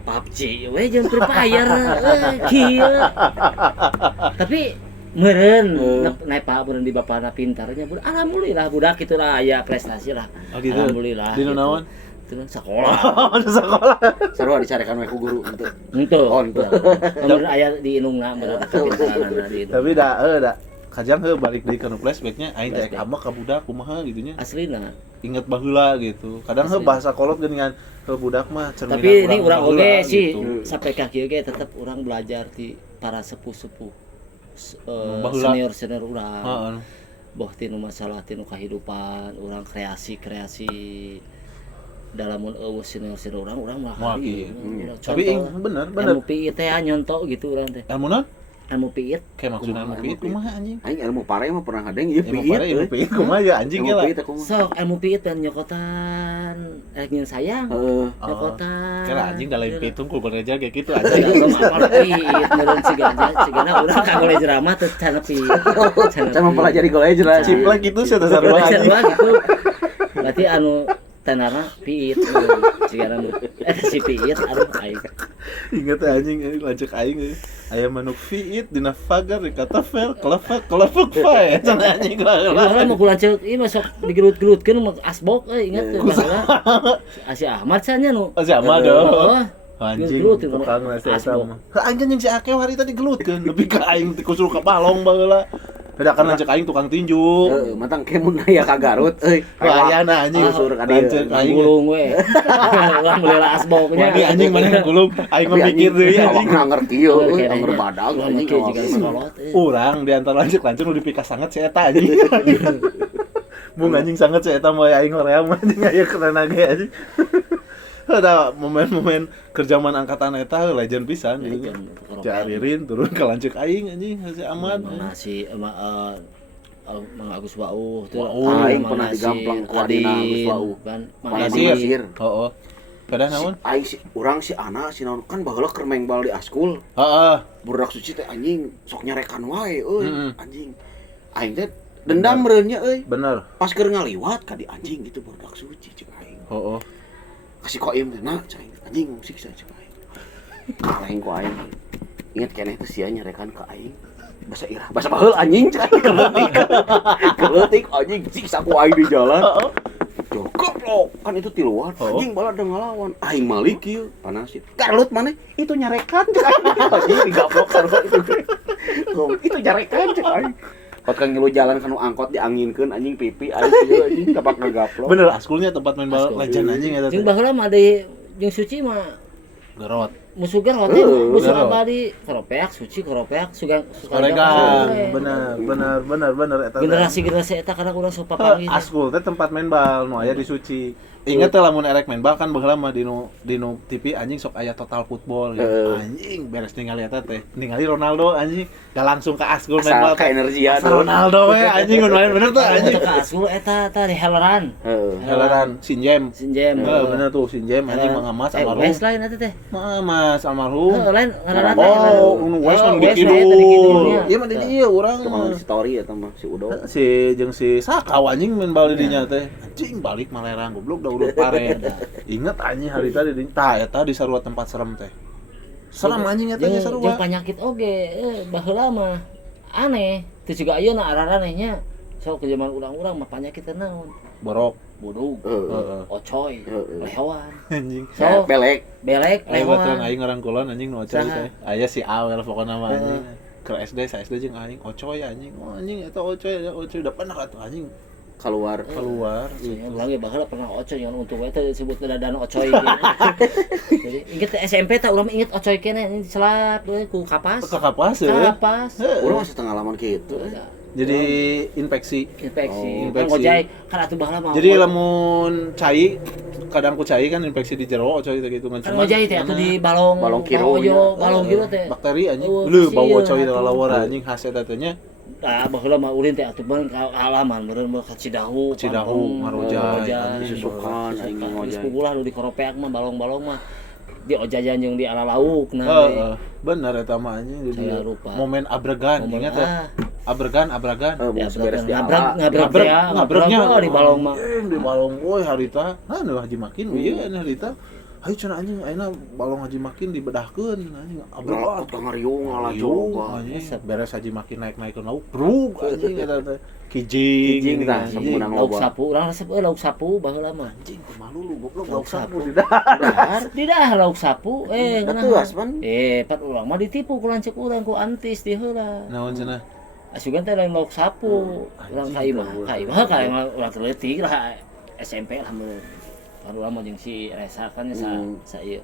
PUBG we jeung Free Fire kieu tapi meureun nepa meureun di bapana pintarnya alhamdulillah budak kitu lah aya prestasi lah oh gitu alhamdulillah dinu gitu. naon Terus sekolah. Sekolah. Sarua dicarekan we ku guru henteu. Henteu. Oh, henteu. Nomor aya di indungna bener kepintaranna di indung. Tapi da kajang balik deui ka flashbacknya aing teh amak ka budak kumaha gitunya. Aslina. Ingat baheula gitu. Kadang bahasa kolot geuningan budak mah cerminan. Tapi ini urang oge sih gitu. sampai ka kieu ge tetep urang belajar ti para sepuh-sepuh. Senior-senior urang. Heeh. Boh tinu masalah tinu kahidupan, urang kreasi dalam senior urang mah Iya. Tapi bener. Ilmu piit teh nyonto gitu urang teh. Ilmu naon? Ilmu piit. Kayak maksudna ilmu piit kumaha anjing? Aing ilmu pare mah pernah ngadeng ieu Ilmu piit. pare ilmu piit kumaha ya anjing Ilmu lah. piit aku mah. Sok ilmu piit dan nyokotan nyeun sayang. Heeh. Nyokotan. Kira anjing dalam pitung ku bereja kayak gitu Tidak anjing. belum apa piit meureun si ganja cigana urang ka golej drama teh cenah piit. Saya mempelajari golej lah. Ciplek gitu saya dasar anjing. Gitu. Berarti anu tenarna piit cigana si piit aduh aing. Ingat anjing lanjut aing aya manuk fiit dina fagar dikata fel kelefak fae cenah anjing Ini orang mau kulanceuk ieu mah sok digelut-gelutkeun mah asbok ingat teh baheula. Si Ahmad cenah nu. Oh si Ahmad doh. Oh, Anjing gelut-gelut tukang nasi asbok. eta mah. Anjing jeung si Akeh hari tadi gelutkeun lebih ka aing ti kusuruh ka balong baheula. Dadakan lanceuk aing tukang tinju. Heeh, matang kemun aya ka Garut euy. Wayana anjing Suruh ka dieu. lanceuk aing. Gulung we. Ulang meuleulah asboknya. Wani anjing mana gulung aing mah mikir deui anjing. Awak ngerti yeuh, anger badag anjing. Juga sekolot. Urang di antara lanceuk nu dipikas sangat si eta anjing. Bung anjing sangat si eta mah aing hoream anjing aya keren ge anjing. Ada momen-momen kerjaman angkatan eta legend pisan gitu. Jaririn turun ke lanceuk aing anjing si Ahmad. Mana si Mang Agus Wauh tuh. Aing pernah digamplang ku adina Agus Wauh. Kan Mang Nasir. Nasir. Heeh. Pada naon? Aing si urang si Ana si naon kan baheula keur maeng bal di askul. Heeh. Budak suci teh anjing sok nyarekan wae euy anjing. Aing teh Bener. dendam meureun nya euy. Bener. Pas keur ngaliwat ka di anjing gitu budak suci cek aing. Heeh. Kasih koim teh nah cai anjing musik saya cek aing. Aing ku aing. Ingat keneh teh sia nyarekan ka aing. Bahasa Irah, bahasa baheul anjing cai keleutik. Keleutik anjing siksa ku aing di jalan. Heeh. Jol goblok, kan itu ti luar. Anjing bala ada ngalawan. Aing malik ieu panasit. Garlut maneh itu nyarekan cek aing. Anjing digablok sarua itu. Itu nyarekan cek aing. Pot kan ngilu jalan kanu angkot dianginkeun anjing pipi aing ieu anjing tapak ngagaplok. Bener askulnya tempat main bal Askul. legend anjing eta Jeung teh. baheula mah deui jeung Suci mah Garot. musuh garot teh musuh garot. abadi koropeak Suci koropeak suka Koregang. Bener eta. teh. generasi eta kadang urang sok papanggih. Askul teh tempat main bal nu aya di Suci. Ingat teh lamun erek main bal kan baheula mah di nu TV anjing sok aya total football gitu. Anjing beres ningali eta teh. Ningali Ronaldo anjing da langsung ke Askul main bal. Asal ka energian. Ronaldo we anjing mun main bener tuh anjing. Eta ka Askul eta di Heleran. Heeh. Helaran Sinjem. Sinjem. Bener tuh Sinjem anjing mengamas almarhum. Wes lain eta teh. Mas almarhum. Lain ngaranna Oh, unu Wes kan di kidul. Ieu mah di dieu urang Cuma mah. story eta mah si Udo. Si jeung si Sakaw anjing main bal di dinya teh. Anjing balik malerang goblok da urut pare. Ingat anjing hari tadi di tah eta di sarua tempat serem teh. Serem anjing eta nya sarua. Jeung panyakit oge baheula mah aneh. Teu juga ayeuna araranehnya. Sok ke zaman urang-urang mah panyakit teh naon? Borok. Bodog, Heeh. ocoy, lehewan. Anjing. So, Belek. belek, Aya baturan lehewan. aing ngarangkulan anjing nu ocoy Saha? teh. Aya si Awel pokona mah anjing. Ke SD, sa SD jeung aing ocoy anjing. Oh anjing eta ocoy udah pernah atuh anjing Keluar. keluar. Saya bilang ya baheula pernah ocoy yang untuk eta disebut dadan ocoy gitu. Jadi inget SMP tah urang inget ocoy kene ini selap ku kapas. Ke kapas ya. Kapas. Urang masih tengah laman kitu. Jadi infeksi. Infeksi. Oh, Kan infeksi. ngojay kan atuh baheula mah. Jadi lamun cai kadang ku cai kan infeksi di jero ocoy teh gitu kan. kan ngojay teh atuh di balong Balong kiro oyo, balong kiro teh. bakteri anjing. Oh, Leuh bau kasihan ocoy atuh. lalawar anjing khas eta teh nya. Tah baheula mah ulin teh atuh beun ka halaman meureun mah ka Cidahu. Cidahu, Marojay, disusukan, aing ngojay. Di sepulah nu di koropeak mah balong-balong mah di ojajan jeung di ala lauk nah. Heeh. Bener eta mah anjing jadi Saya lupa. momen abregan ingat ya. Abragan. Mau beres di ngabrag ala. ngabrag ya ngabregnya di balong mah. Di balong boy harita. Nah Haji Makin ieu harita. ayo cenah anjing ayeuna balong Haji Makin dibedahkeun anjing Abang ngariung ngalajo anjing beres Haji Makin naik-naikeun lauk brug anjing eta teh kijing tah samunang lauk loba sapu urang resep lauk sapu baheula mah anjing malu lu goblok lauk sapu di dahar di dahar lauk sapu geus man pat urang mah ditipu ku lanceuk urang ku antis di heula naon cenah asugan teh lain lauk sapu urang ka imah urang terleutik lah SMP lah mun urang mah jeung si Resa kan sa ieu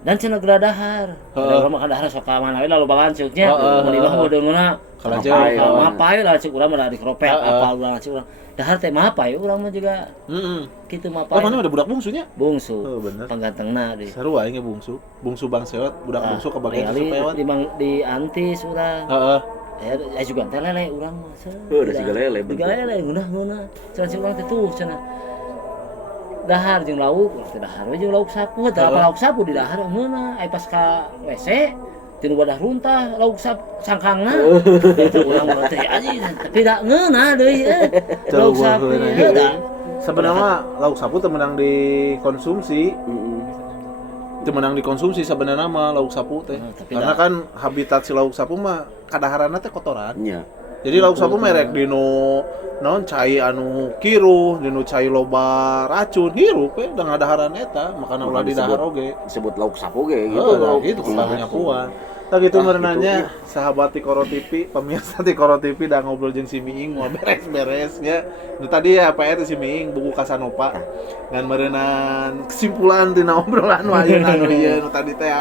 dan cenah gradahar urang mah kadahar sok ka mana we lalu balanceuknya mun imah modeungna kalanceuk mapai lah cek urang mah di kropek apal urang cek urang dahar teh mapai urang mah juga kitu mapai mana ada budak bungsunya bungsu bener panggantengna di seru aing bungsu bang sewot budak bungsu kebagian sewot di antis urang ya juga teh lele urang mah udah siga lele ngeunah cenah urang teh tuh cenah dahar jeung lauk teh dahar we jeung lauk sapu teh apa lauk sapu di dahar ngeunah ai pas ka WC tinu wadah runtah lauk sangkangna itu urang teh anjing tapi da ngeunah deui lauk sapu sebenarnya lauk sapu teu meunang dikonsumsi teu meunang dikonsumsi sebenarnya mah lauk sapu teh karena kan habitat si lauk sapu mah kadaharanna teh kotoran jadi lauk sapu merek dinu naon cai anu kiruh dinu cai loba racun hirup da ngadaharan eta makana ulah di dahar oge disebut lauk sapu ge gitu gitu kebanyakan puan tak gitu merenanya sahabat Tikoro TV pemirsa Tikoro TV dah ngobrol jeung si Miing mau beres-beres ya nu tadi ya PR si Miing buku Kasanopa dan merenan kesimpulan tina obrolan wayeuna nu ieu nu tadi teh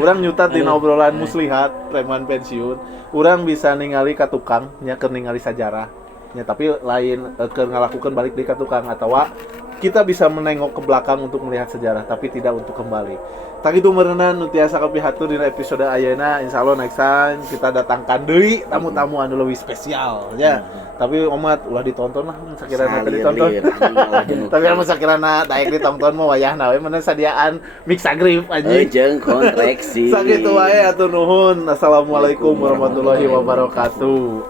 urang nyutat tina obrolan muslihat preman pensiun urang bisa ningali ka tukang nya keur ningali sajarah nya tapi lain keur ngalakukeun balik deui ka tukang atawa kita bisa menengok ke belakang untuk melihat sejarah tapi tidak untuk kembali. Tak itu merenan nu tiasa kapihatur dina episode ayeuna insyaallah next time kita datangkan deui tamu-tamu anu leuwih spesial ya. Tapi omat ulah ditonton lah sakirana teh ditonton. Tapi anu sakirana daek ditonton mah wayahna we meunang sadiaan mixagrip anjing. Jeung kontreksi. Sakitu wae atuh nuhun. Assalamualaikum warahmatullahi wabarakatuh.